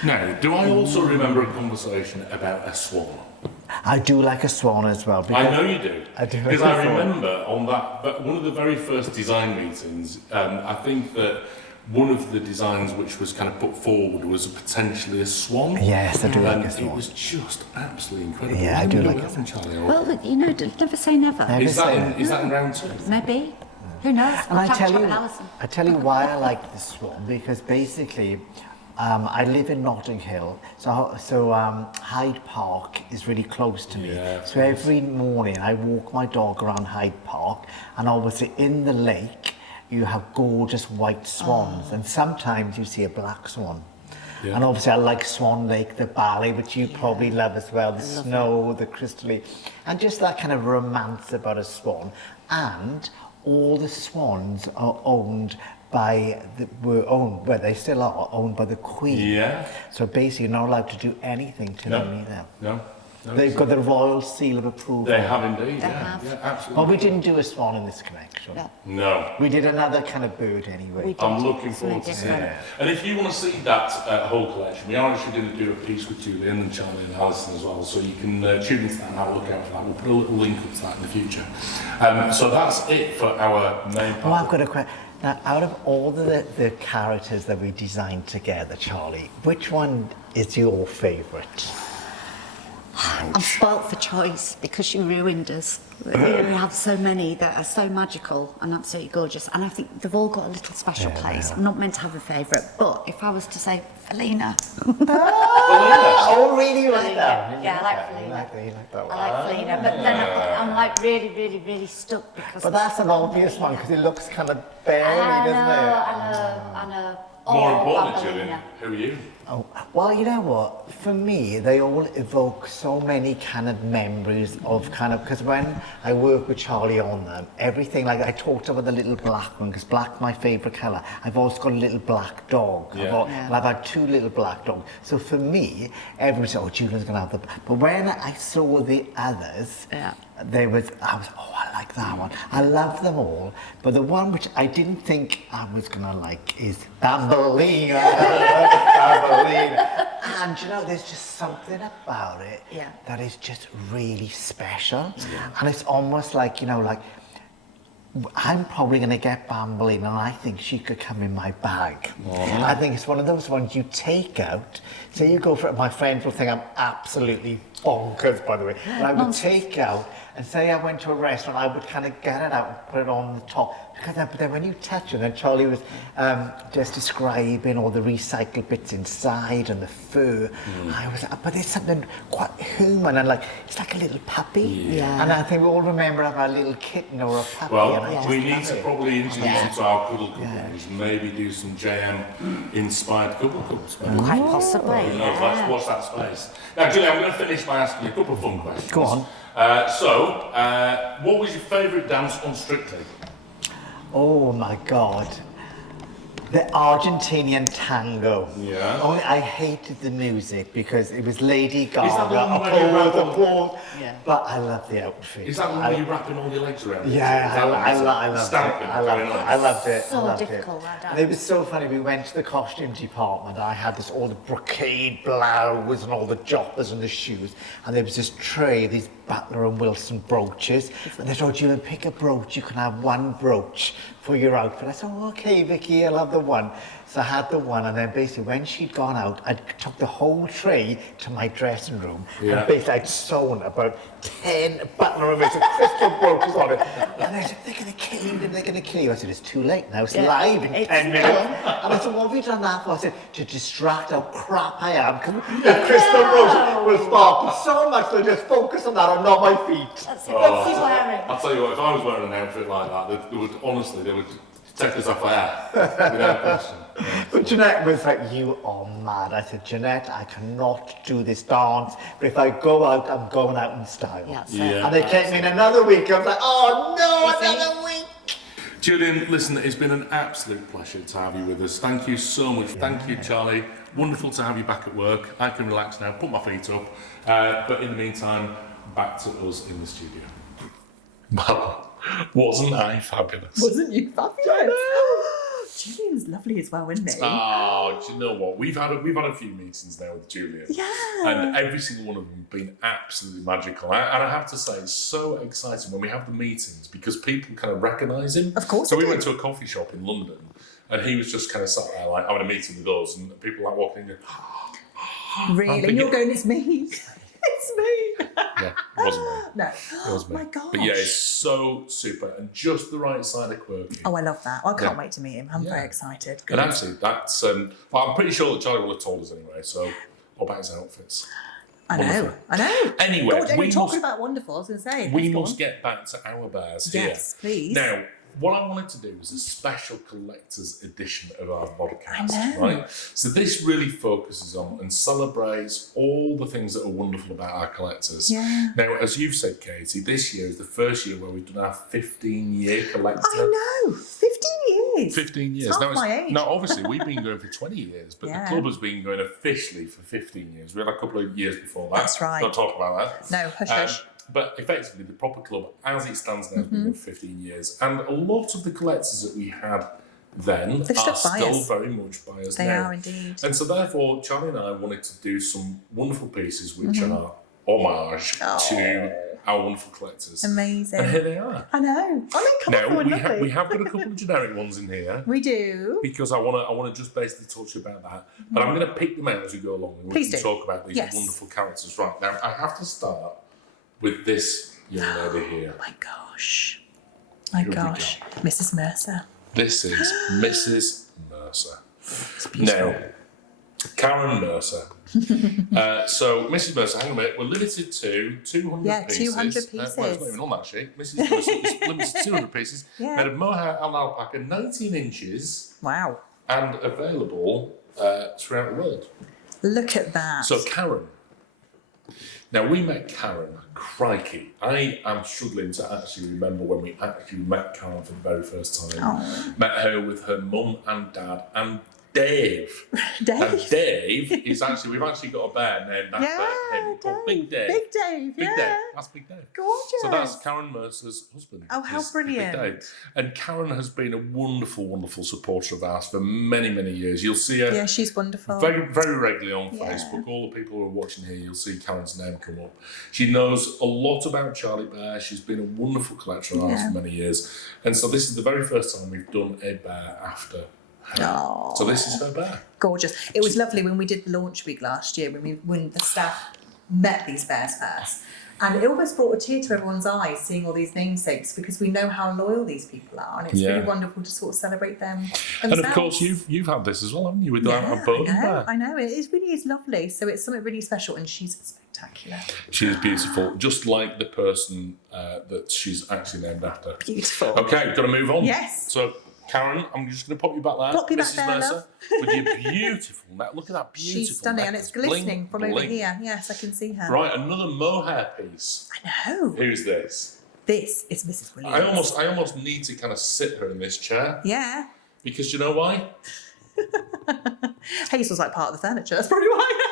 Now, do I also remember a conversation about a swan? I do like a swan as well. I know you do. I do. Because I remember on one of the very first design meetings, I think that one of the designs which was kind of put forward was potentially a swan. Yes, I do like a swan. It was just absolutely incredible. Yeah, I do like a swan. Charlie, well, never say never. Is that in round 2? Maybe. Who knows? And I tell you why I like the swan, because basically I live in Notting Hill, so Hyde Park is really close to me. Yeah, so every morning I walk my dog around Hyde Park, and obviously in the lake you have gorgeous white swans, and sometimes you see a black swan. Yeah. And obviously I like Swan Lake, the ballet, which you probably love as well, the snow, the crystally, and just that kind of romance about a swan. And all the swans are owned by, they still are owned by the Queen. Yeah. So basically you're not allowed to do anything to them either. No. They've got the royal seal of approval. They have indeed, They have. Yeah, absolutely. But we didn't do a swan in this connection. No. We did another kind of bird anyway. We did. I'm looking It's forward no to seeing it. different. And if you want to see that whole collection, we are actually going to do a piece with Julian and Charlie and Alison as well, so you can tune into that and have a look out for that. We'll put a little link up to that in the future. So that's it for our main part. Oh, I've got a question. Now, out of all the characters that we designed together, Charlie, which one is your favourite? I'm spoilt for choice because you ruined us. We have so many that are so magical and absolutely gorgeous, and I think they've all got a little special place. I'm not meant to have a favourite, but if I was to say Felina. Oh, really? You like that? Yeah, I like Felina. You like that one. I like Felina, but then I'm like really stuck because. But that's an obvious one because it looks kind of buried, doesn't it? I know. More Oh, importantly, Babylina. Julian, who are you? Oh, well, you know what? For me, they all evoke so many kind of memories of kind of, because when I work with Charlie on them, everything, like I talked about the little black one, because black's my favourite colour. I've also got a little black dog. Yeah. And I've had 2 little black dogs. So for me, everyone said, oh, Julian's going to have the... But when I saw the others, I was, I like that one. I love them all. But the one which I didn't think I was going to like is Bambolina. Bambolina. And you know, there's just something about it that is just really special. And it's almost like, you know, like, I'm probably going to get Bambolina, and I think she could come in my bag. I think it's one of those ones you take out. So you go for it. My friends will think I'm absolutely bonkers, by the way. But I would take out, and say I went to a restaurant, I would kind of get it out and put it on the top. But then when you touch it, and Charlie was just describing all the recycled bits inside and the fur, but there's something quite human and like, it's like a little puppy. And I think we all remember having a little kitten or a puppy. Well, we need to probably introduce you to our Cuddle Cups, maybe do some JM-inspired Cuddle Cups. Quite possibly. Let's watch that space. Now, Julian, I'm going to finish by asking you a couple of fun questions. Go on. What was your favourite dance on Strictly? Oh my God. The Argentinian tango. Yeah. Only I hated the music because it was Lady Gaga. Is that the one where you wrap applause. But I love the outfit. Is that the one where you're wrapping all your legs around? Yeah, I loved it. So difficult, that dance. And it was so funny. We went to the costume department. I had all the brocade blouse and all the joppers and the shoes. And there was this tray, these Butler and Wilson brooches. And they told you to pick a brooch. You can have one brooch for your outfit. I said, oh, okay, Vicky, I'll have the one. So I had the one, and then basically when she'd gone out, I took the whole tray to my dressing room, and basically I'd sewn about 10 Butler and Wilson crystal brooches on it. And they said, they're going to kill you, they're going to kill you. I said, it's too late now, it's live in 10 minutes. And I said, what have you done that for? I said, to distract how crap I am, because the crystal brooch will sparkle so much, so just focus on that and not my feet. What's he wearing? I'll tell you what, if I was wearing an outfit like that, they would take us off air, without question. But Jeanette was like, you are mad. I said, Jeanette, I cannot do this dance, but if I go out, I'm going out in style. And they kept me in another week. I was like, oh no, another week. Julian, listen, it's been an absolute pleasure to have you with us. Thank you so much. Thank you, Charlie. Wonderful to have you back at work. I can relax now, put my feet up. But in the meantime, back to us in the studio. Well, wasn't I fabulous? Wasn't you fabulous? Julian's lovely as well, isn't he? Oh, do you know what? We've had a few meetings now with Julian. Yeah. And every single one of them have been absolutely magical. And I have to say, it's so exciting when we have the meetings because people kind of recognise him. Of course. So we went to a coffee shop in London and he was just kind of sat there like having a meeting with us and people like walking in and really? And you're going, it's me. It's me. Yeah, it wasn't me. No. It was me. Oh my gosh. But yeah, it's so super and just the right side of quirky. Oh, I love that. I can't wait to meet him. I'm very excited. And actually, that's well, I'm pretty sure that Charlie will have told us anyway. So, what about his outfits? I know. Anyway, God, we're talking about wonderful. I was going to say. We must get back to our bears here. Yes, please. Now, what I wanted to do was a special collector's edition of our podcast, I know. right? So this really focuses on and celebrates all the things that are wonderful about our collectors. Yeah. Now, as you've said, Katie, this year is the first year where we've done our 15-year collector. I know, 15 years. 15 years. It's half my age. Now, obviously, we've been going for 20 years, but Yeah. the club has been going officially for 15 years. We had a couple of years before that. That's right. Don't talk about that. No, hush, hush. But effectively, the proper club, as it stands now, has been going for 15 years. And a lot of the collectors that we had then They've are stuck by still us. very much by us They now. are indeed. And so therefore, Charlie and I wanted to do some wonderful pieces which are homage to our wonderful collectors. Amazing. And here they are. I know. Aren't they colourful Now, and we lovely? have got a couple of generic ones in here. We do. Because I want to just basically talk to you about that. But I'm going to pick them out as we go along and we Please can do. talk about these Yes. wonderful characters. Right, now I have to start with this young lady here. My gosh. My Here we gosh. Mrs. Mercer. This is Mrs. Mercer. It's beautiful. Now, Karen Mercer. So, Mrs. Mercer, hang on a minute, we're limited to 200 Yeah, pieces. 200 well, it's pieces. not even on that sheet. Mrs. Mercer is limited to 200 pieces. Yeah. Made of mohair and alpaca, 19 inches, Wow. and available throughout the world. Look at that. So, Karen. Now, we met Karen. Crikey. I am struggling to actually remember when we actually met Karen for the very first time. Oh. Met her with her mum and dad and Dave. Dave. Now, Dave is actually, we've actually got a bear named after him called Big Dave. Big Dave, Big yeah. Dave. That's Big Dave. Gorgeous. So that's Karen Mercer's husband. Oh, how is brilliant. Big Dave. And Karen has been a wonderful, wonderful supporter of ours for many, many years. You'll see her Yeah, she's wonderful. very, very regularly on Yeah. Facebook. All the people who are watching here, you'll see Karen's name come up. She knows a lot about Charlie Bear. She's been a wonderful collector of ours Yeah. for many years. And so this is the very first time we've done a bear after her. Oh, So this is her bear. gorgeous. It was lovely when we did the launch week last year, when the staff met these bears first. And it almost brought a tear to everyone's eyes seeing all these namesakes, because we know how loyal these people are, and it's Yeah. really wonderful to sort of celebrate them And themselves. of course, you've had this as well, haven't you? With Yeah, a Bowden I know, bear. I know. It really is lovely. So it's something really special, and she's spectacular. She is beautiful, just like the person that she's actually named after. Beautiful. Okay, got to move on. Yes. So, Karen, I'm just going to pop you back there. Pop you back Mrs. there, Mercer, love. with your beautiful neck. Look at that beautiful She's stunning, and it's necklace. glistening Bling, from over bling. here. Yes, I can see her. Right, another mohair piece. I know. Who's this? This is Mrs. Williams. I almost need to kind of sit her in this chair Yeah. because you know why? Hazel's like part of the furniture. That's probably why.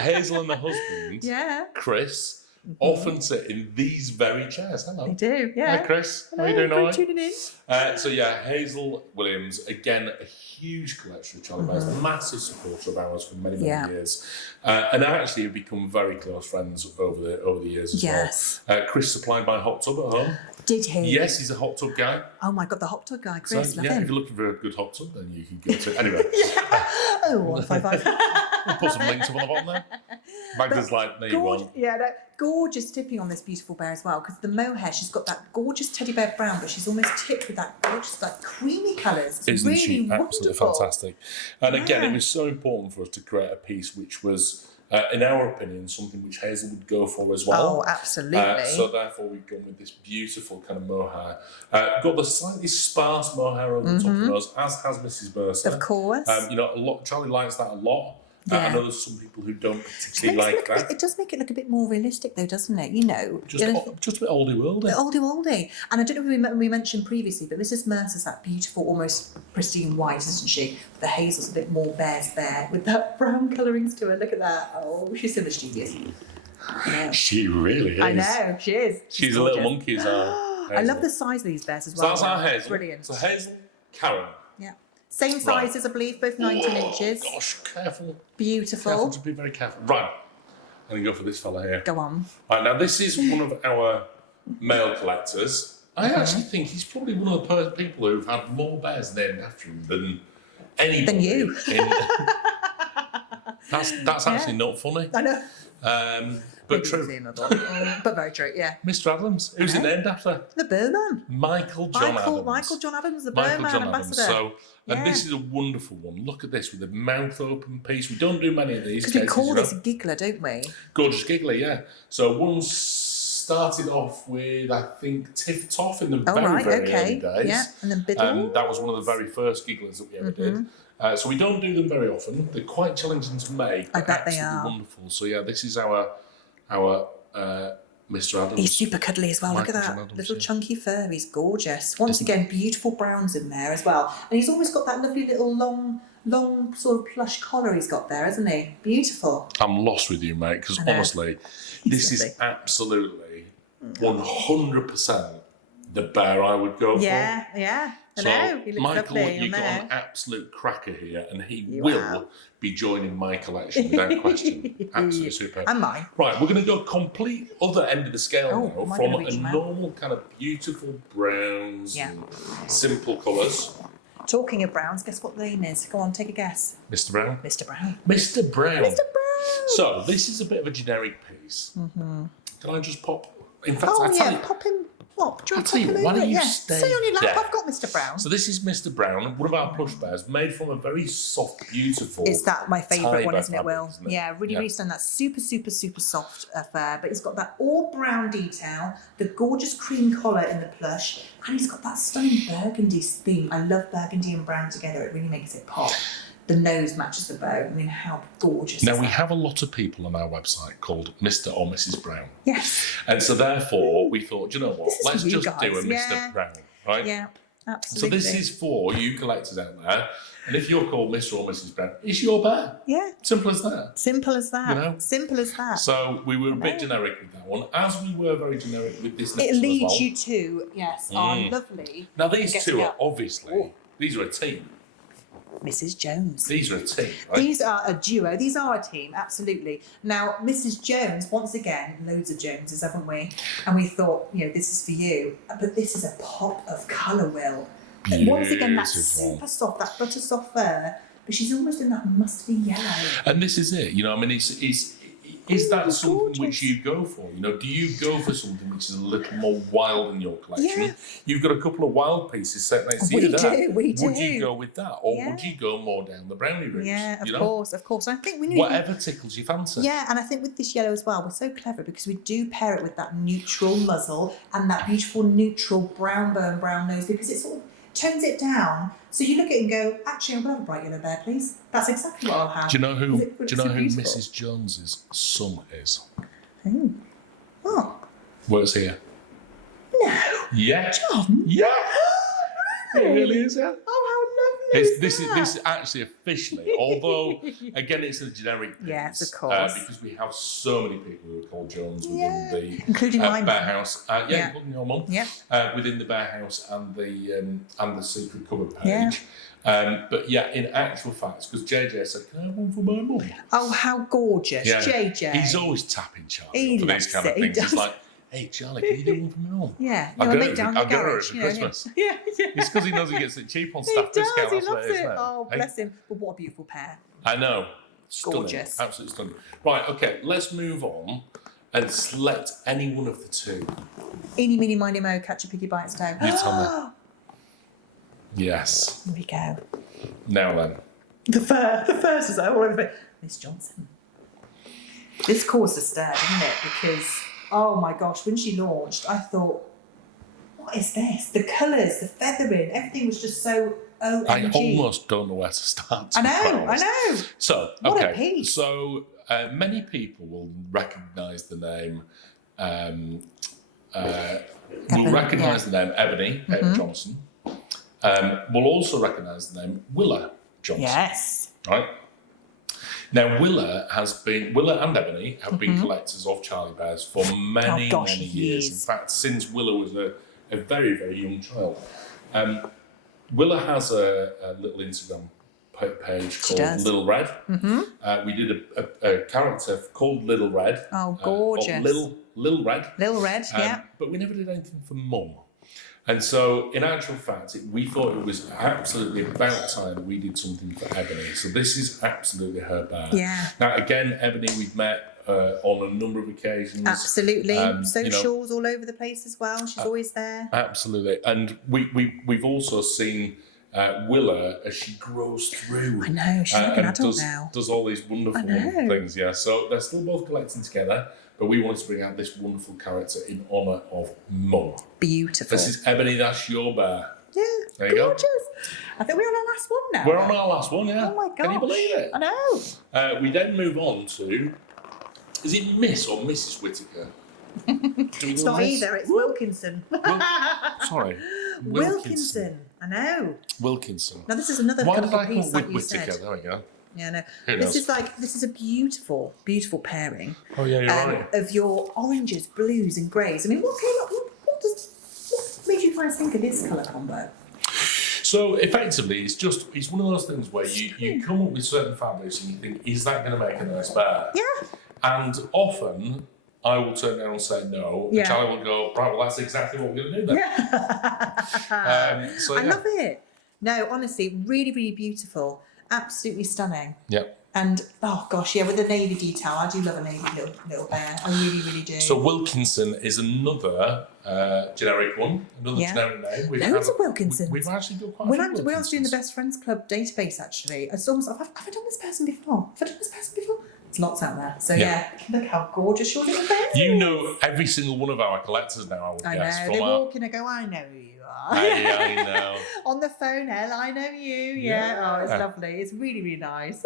Hazel and her husband, Yeah. Chris, often sit in these very chairs. Hello. They do. Yeah. Hi, Chris. How are you Hello, doing, all right? tuning in. So yeah, Hazel Williams, again, a huge collector of Charlie Bears, massive supporter of ours for many, many Yeah. years. And actually have become very close friends over the years as Yes. well. Chris supplied my hot tub at home. Did he? Yes, he's a hot tub guy. Oh my God, the hot tub guy, So Chris. love yeah, him. if you're looking for a good hot tub, then you can go to anyway. Oh, 155. We'll put some links up on the bottom there. Magda's like, there you Gorgeous, want. yeah, no, gorgeous tipping on this beautiful bear as well, because the mohair, she's got that gorgeous teddy bear brown, but she's almost tipped with that gorgeous, like creamy colours. It's Isn't really she wonderful. absolutely fantastic? And again, Yeah. it was so important for us to create a piece which was, in our opinion, something which Hazel would go for as well. Oh, absolutely. So therefore, we've gone with this beautiful kind of mohair. Got the slightly sparse mohair over the top of the nose, as has Mrs. Mercer. Of course. Charlie likes that a lot. I Yeah. know there's some people who don't It particularly makes it like look a bit- that. it does make it look a bit more realistic, though, doesn't it? You know, Just a bit oldie-worldy. oldie. And I don't know if we mentioned previously, but Mrs. Mercer's that beautiful, almost pristine white, isn't she? The Hazel's a bit more bear's bear with that brown colourings to her. Look at that. Oh, she's so mischievous. I know. She really is. I know, she is. She's a little gorgeous. monkey as well. I love the size of these bears as So well. that's our Hazel. Brilliant. So Hazel, Karen. Yeah. Same Right. sizes, I believe, both 19 Oh, inches. gosh, careful. Beautiful. Careful to be very careful. Right, I'm going to go for this fella here. Go on. Right, now this is one of our male collectors. I Mm-hmm. actually think he's probably one of the people who've had more bears named after him than anybody. Than you. That's actually not funny. I know. But Maybe true. we'll see another. But very true, yeah. Mr. Adams, who's he named after? The Bowman. Michael John Adams. Michael John Adams, the Michael Bowman John Adams. ambassador. So, and Yeah. this is a wonderful one. Look at this with the mouth open piece. We don't do many of these. Because we cases, call you know. this a giggler, don't we? Gorgeous giggly, yeah. So one started off with, I think, Tiff Toff in the Oh, very, right, very okay. early days. Yeah, and then Biddle. That was one of the very first gigglers that we ever did. So we don't do them very often. They're quite challenging to make. I bet they absolutely are. wonderful. So yeah, this is our Mr. Adams. He's super cuddly as well. Look at Michael that Adams, little yeah. chunky fur. He's gorgeous. Once again, beautiful browns in there as well. And he's always got that lovely little long sort of plush collar he's got there, hasn't he? Beautiful. I'm lost with you, mate, because I know. honestly, this lovely. is absolutely 100% the bear I would go for. Yeah. I know. He looks Michael, lovely you've on got there. an absolute cracker here, and he You will have. be joining my collection without question. Absolutely superb. And mine. Right, we're going to go complete other end of the scale Oh, now, am I from gonna a reach him out? normal kind of beautiful browns Yeah. and simple colours. Talking of browns, guess what the name is? Go on, take a guess. Mr. Brown. Mr. Brown. Mr. Brown. Mr. Brown. So this is a bit of a generic piece. Can I just pop? In fact, Oh I tell yeah, you. pop him. What? Do you I'll want to tell pop you him what, why over? don't you Yeah. stay Stay on your lap. there? I've got Mr. Brown. So this is Mr. Brown, one of our plush bears, made from a very soft, beautiful. Is that my favourite one, Tiber isn't it, fabric, Will? isn't it? Yeah, really, Yeah. really stunning. That super soft fur, but he's got that all brown detail, the gorgeous cream collar in the plush, and he's got that stunning burgundy theme. I love burgundy and brown together. It really makes it pop. The nose matches the bow. I mean, how gorgeous Now is we that? have a lot of people on our website called Mr. or Mrs. Brown, Yes. and so therefore we thought, you know what? This is Let's for you just do a guys, Mr. yeah. Brown, right? Yeah, So absolutely. this is for you collectors out there, and if you're called Mr. or Mrs. Brown, it's your bear. Yeah. Simple as that. Simple as that. You know? Simple as that. So we were a bit generic with that one, as we were very generic with this next It one as leads well. you to, yes, our lovely Now these Guess two what? are obviously, these are a team. Mrs. Jones. These are a team, right? These are a duo. These are a team, absolutely. Now, Mrs. Jones, once again, loads of Joneses, haven't we? And we thought, you know, this is for you. But this is a pop of colour, Will. And once again, that Beautiful. super soft, that butter soft fur, but she's almost in that mustardy yellow. And this is it, you know, I mean, is that something gorgeous. which you go for? You know, do you go for something which is a little more wild in your collection? Yeah. You've got a couple of wild pieces set next to We you there. do, we Would do. you go with that? Or Yeah. would you go more down the brownie route? Yeah, you of know? course, of course. And I think we knew Whatever tickles your fancy. Yeah, and I think with this yellow as well, we're so clever because we do pair it with that neutral muzzle and that beautiful neutral brown bow and brown nose because it sort of tones it down. So you look at it and go, actually, I'll have a bright yellow bear, please. That's exactly what I'll have. Do you know who? Is it- Do it's you know so who beautiful. Mrs. Jones's son is? Ooh. Oh, Works here. no. Yeah. John? Yeah. It really is. Yeah. Oh, how lovely This that? is actually officially, although again it's a generic piece. Yes, of course. Because we have so many people who are called Jones Yeah, within the including my Bear mum. House. Yeah. Including your mum. Yeah. Within the Bear House and the secret cupboard Yeah. page. But yeah, in actual fact, because JJ said, "Can I have one for my mum?" Oh, how gorgeous. Yeah. JJ. He's always tapping Charlie He for these loves kind of it, he things. He's does. like, "Hey Charlie, can you do one for my mum?" Yeah. I'll No, I get make her down I'll the get her garage. for you know, Christmas. Yeah. It's because he knows he gets it cheap on He staff does, discount. he That's what loves it is, it. isn't it? Oh, Hey? bless him. But what a beautiful pair. I know. Stunning. Gorgeous. Absolutely stunning. Right, okay, let's move on and select any one of the two. Eeny, meeny, miny, mo, catch a piggy by its toe. You tell me. Yes. Here we go. Now then. The furs is all over the Miss Johnson. This caused a stir, didn't it? Because, oh my gosh, when she launched, I thought, what is this? The colours, the feathering, everything was just so OMG. I almost don't know where to start. I know. So, What a okay. piece. So, many people will recognise the name. Will recognise the name Ebony Johnson. Will also recognise the name Willa Johnson. Yes. Right. Now, Willa and Ebony have been collectors of Charlie Bears for many, many years. In fact, since Willa was a very, very young child. Willa has a little Instagram page called Little Red. We did a character called Little Red. Oh, gorgeous. Little Red. Little Red, yeah. But we never did anything for Mum. And so, in actual fact, we thought it was absolutely about time that we did something for Ebony. So this is absolutely her bear. Yeah. Now, again, Ebony, we've met on a number of occasions. Absolutely. Socials you know, all over the place as well. She's always there. Absolutely. And we've also seen Willa as she grows through. I know, she's like an adult now. Does all these wonderful things, yeah. So they're still both collecting together, but we wanted to bring out this wonderful character in honour of Mum. Beautiful. This is Ebony, that's your bear. Yeah, there you gorgeous. Go. I think we're on our last one now. We're on our last one, yeah. Oh my gosh. Can you believe it? I know. We then move on to, is it Miss or Mrs. Whittaker? It's not either, it's Wilkinson. Sorry. Wilkinson. I know. Wilkinson. Now this is another Why did colourful I call piece, like it you Whittaker? said. There we go. Yeah, no. Who knows? This is a beautiful, beautiful pairing. Oh yeah, you're right. Of your oranges, blues, and greys. I mean, what made you guys think of this colour combo? So effectively, it's one of those things where you come up with certain fabrics and you think, is that going to make a nice bear? Yeah. And often I will turn around and say no. Yeah. And Charlie will go, right, well, that's exactly what we're going to do then. Yeah. I love it. No, honestly, really, really beautiful. Absolutely stunning. Yep. And, oh gosh, yeah, with the navy detail, I do love a navy little bear. I really, really do. So Wilkinson is another generic one, another generic name. Loads of Wilkinsons. We've actually done quite a few Wilkinsons. When I was doing the Best Friends Club database, actually, it's almost like, have I done this person before? There's lots out there. So yeah, look how gorgeous your little bear is. You know every single one of our collectors now, I would guess. I know, they walk in and go, I know who you are. I know. On the phone, Elle, I know you. Yeah. Oh, it's lovely. It's really, really nice.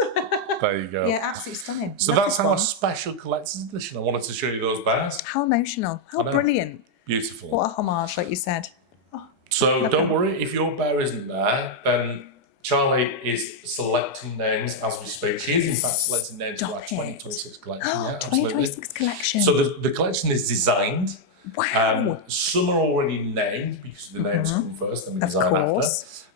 There you go. Yeah, absolutely stunning. So that's our special collector's edition. I wanted to show you those bears. How emotional. How brilliant. Beautiful. What a homage, like you said. Oh, so don't worry, if your bear isn't there, then Charlie is selecting names as we speak. She is in fact selecting names for our 2026 collection. Yeah, 2026 collection. So the collection is designed. Wow. Some are already named because the names come first, then we design after.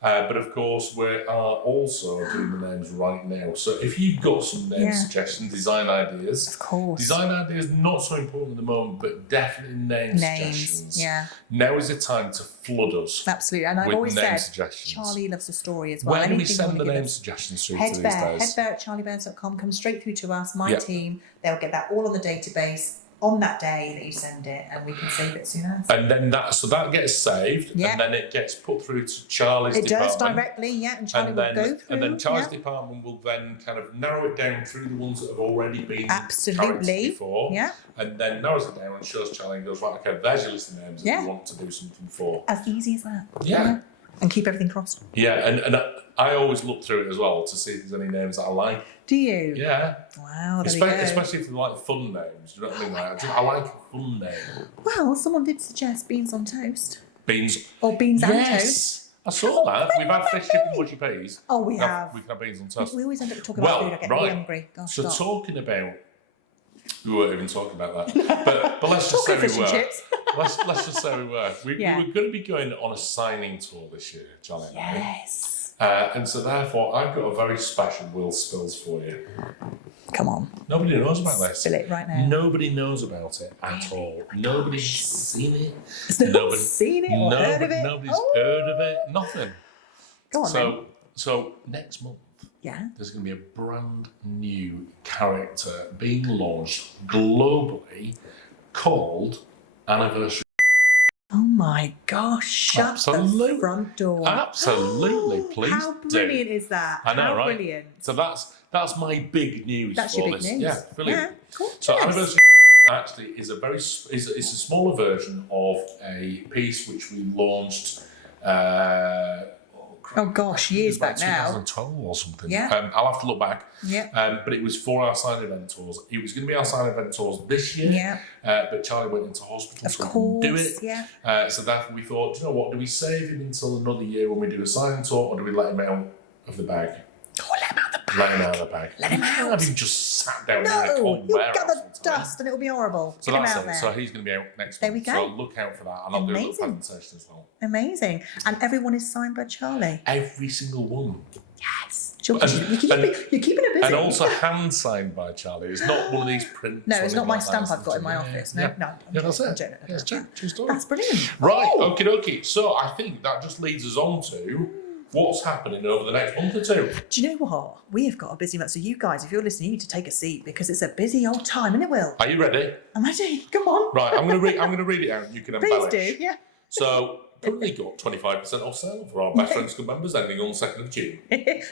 But of course, we are also doing the names right now. So if you've got some name suggestions, design ideas. Of course. Design ideas not so important at the moment, but definitely name suggestions. Yeah. Now is the time to flood us. Absolutely. And I've with always name said, suggestions. Charlie loves a story as well. Where do we send the name suggestions through to these days? Headbear at charliebears.com. Come straight through to us, my team. They'll get that all on the database on that day that you send it, and we can save it soon as. And then that gets saved, and then it gets put through to Charlie's department. It does directly, and Charlie will go through. And then Charlie's department will then kind of narrow it down through the ones that have already been characters before. Yeah. And then narrows it down and shows Charlie and goes, right, okay, there's your list of names that you want to do something for. As easy as that. Yeah. And keep everything crossed. Yeah, and I always look through it as well to see if there's any names that I like. Do you? Yeah. Wow, there we go. Especially if they're like fun names. You know what I mean? I like a fun name. Well, someone did suggest beans on toast. Beans. Or beans and toast. I saw that. We've had fish chip and mushy peas. Oh, we have. We can have beans on toast. We always end up talking about food. I get really hungry. Gosh, so talking about... We weren't even talking about that. But let's just say we were. Let's just say we were. We were going to be going on a signing tour this year, Charlie and I. Yes. And so therefore, I've got a very special Will Spills for you. Come on. Nobody knows about this. Spill it right now. Nobody knows about it at all. Nobody's seen it. Nobody's seen it or heard of it. Nobody's heard of it. Nothing. Go on then. So next month, there's going to be a brand new character being launched globally called Anniversary. Oh my gosh, shut the front door. Absolutely, please How brilliant is that? I know, How right? Brilliant. So that's my big news. That's for your big this. news. Yeah, brilliant. Yeah, cool. So Anniversary actually is a smaller version of a piece which we launched oh gosh, years back now. 2012 or something. Yeah. I'll have to look back. Yeah. But it was for our sign event tours. It was going to be our sign event tours this year. Yeah. But Charlie went into hospital, so couldn't do it. Yeah. So therefore we thought, do you know what? Do we save him until another year when we do a signing tour, or do we let him out of the bag? Oh, let him out of the bag. Let him out of the bag. Let him out. Have you just sat down in a cold you'll warehouse? gather dust and it'll be horrible. So Get that's him out it. there. So he's going to be out next There month. we go. So look out for that. And I'll do a little presentation as well. Amazing. And everyone is signed by Charlie. Every single one. Yes. You're keeping it busy. And also hand signed by Charlie. It's not one of these prints. No, it's not my like stamp that. I've got in my office. No, no. Yeah, that's it. I'm It's true story. That's brilliant. Right, okie dokie. So I think that just leads us on to what's happening over the next month or two. Do you know what? We have got a busy month. So you guys, if you're listening, you need to take a seat because it's a busy old time, isn't it, Will? Are you ready? I'm ready. Come on. Right, I'm going to read it out and you can embellish. Please do, yeah. So currently got 25% off sale for our Best Friends Club members ending on the 2nd of June.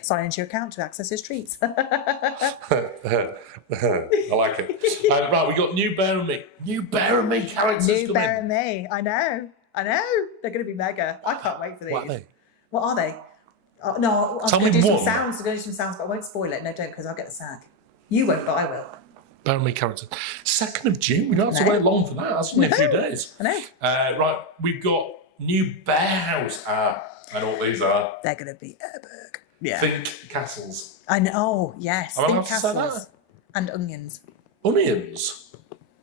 Sign into your account to access his treats. I like it. Right, we got new Bear and Me. New Bear and Me characters New coming. Bear and Me. I know. They're going to be mega. I can't wait for these. What are they? What are they? Oh, no, I'm Tell going to me do some one. sounds. I'm going to do some sounds, but I won't spoil it. No, don't, because I'll get the sack. You won't, but I will. Bear and Me characters. 2nd of June. We don't have to No. wait long for that. That's only a few days. I know. Right, we've got new Bear House. I know what these are. They're going to be epic. Yeah. Think castles. I know. Oh, yes. Am I Think allowed to say castles. that? And onions. Onions.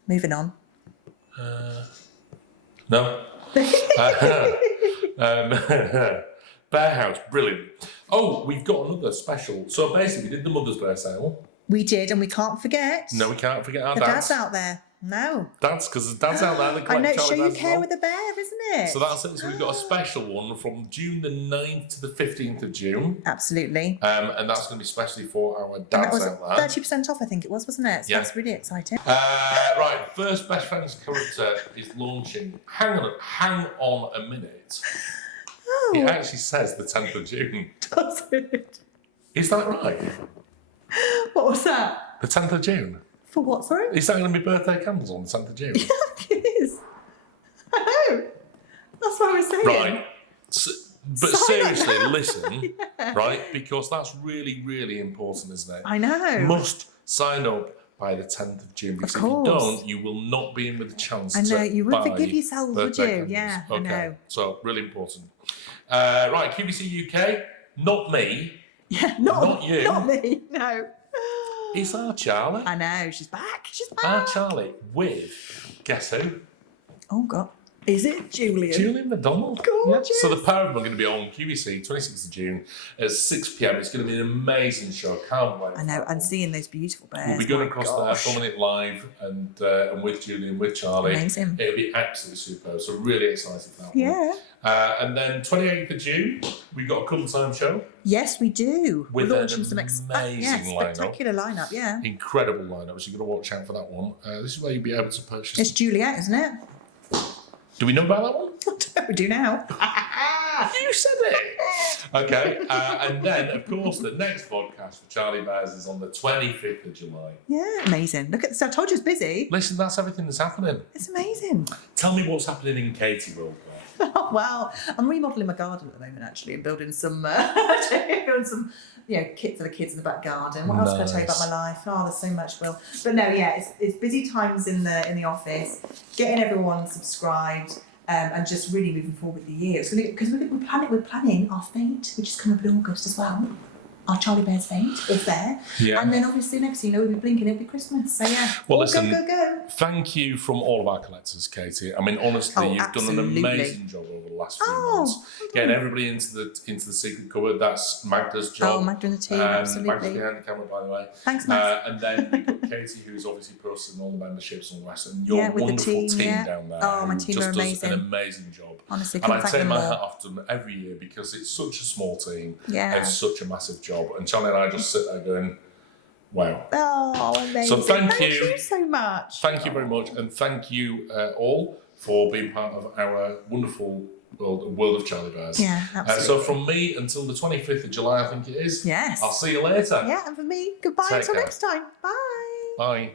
Moving on. No. Bear House, brilliant. Oh, we've got another special. So basically, we did the Mother's Day sale. We did, and we can't forget. No, we can't forget our the dads. dad's out there. No. Dads, because the dad's out there. I know. Charlie Show you Dads as care well. with the bear, isn't it? So that's it. So we've got a special one from June the 9th to the 15th of June. Absolutely. And that's going to be specially for our And that dads was out there. 30% off, I think it was, wasn't it? So Yeah. that's really exciting. Right, first Best Friends character is launching. Hang on a minute. Oh. It actually says the 10th of June. Does it? Is that right? What was that? The 10th of June? For what, sorry? Is that going to be birthday candles on the 10th of June? Yeah, it is. I know. That's what I was saying. Right. But Sign up seriously, now. listen, right? Because that's really, really important, isn't it? I know. Must sign up by the 10th of June. Because if you course. don't, you will not be in with a chance I know, to you wouldn't buy forgive yourselves, would birthday you? candles. Yeah, I Okay. know. So, really important. Right, QVC UK, not me. Yeah, Not you. Not me, no. It's our Charlie. I know, she's back. She's Our back. Charlie with, guess who? Oh, God. Is it Julian? Julian McDonald. Gorgeous. So the pair of them are going to be on QVC 26th of June at 6 p.m. It's going to be an amazing show. Can't wait. I know, and seeing those beautiful bears. We'll be going my across gosh. there, filming it live, and with Julian, with Charlie. Amazing. It'll be absolutely superb. So really excited for that one. Yeah. And then 28th of June, we've got a Cuddle Time show. Yes, we do. With We're an launching some amazing lineup. spectacular lineup, yeah. Incredible lineup. So you've got to watch out for that one. This is where you'll be able to purchase. It's Juliet, isn't it? Do we know about that one? We do now. You said it. Okay. And then, of course, the next podcast for Charlie Bears is on the 25th of July. Yeah, amazing. Look at this. I told you it's busy. Listen, that's everything that's happening. It's amazing. Tell me what's happening in Katie World. Oh, well, I'm remodelling my garden at the moment, actually, and building some, kit for the kids in the back garden. What else can I tell you about my life? Oh, there's so much, Will. But no, yeah, it's busy times in the office, getting everyone subscribed, and just really moving forward with the year. Because we're planning our fete, which is coming up in August as well. Our Charlie Bear's fete is there. Yeah. And then obviously next thing you know, we'll be blinking, it'll be Christmas. So yeah. Well, all listen, go. Thank you from all of our collectors, Katie. I mean, honestly, Oh, you've done absolutely. an amazing job over the last few Oh, months. well Getting done. everybody into the secret cupboard. That's Magda's job. Oh, Magda and the team, Magda's absolutely. behind the camera, by the way. Thanks, Max. And then we've got Katie, who's obviously processing all the memberships and all the rest, and your Yeah, with the wonderful team, yeah. down there. Oh, my who team just are does amazing. an amazing job. Honestly, And I couldn't take thank my them hat more. off to them every year because it's such a small team. Yeah. It's such a massive job. And Charlie and I just sit there going, wow. Oh, amazing. So thank you you. so much. Thank you very much, and thank you all for being part of our wonderful world of Charlie Bears. Yeah, absolutely. So from me until the 25th of July, I think it is. Yes. I'll see you later. Yeah, and for me, goodbye Take until care. next time. Bye. Bye.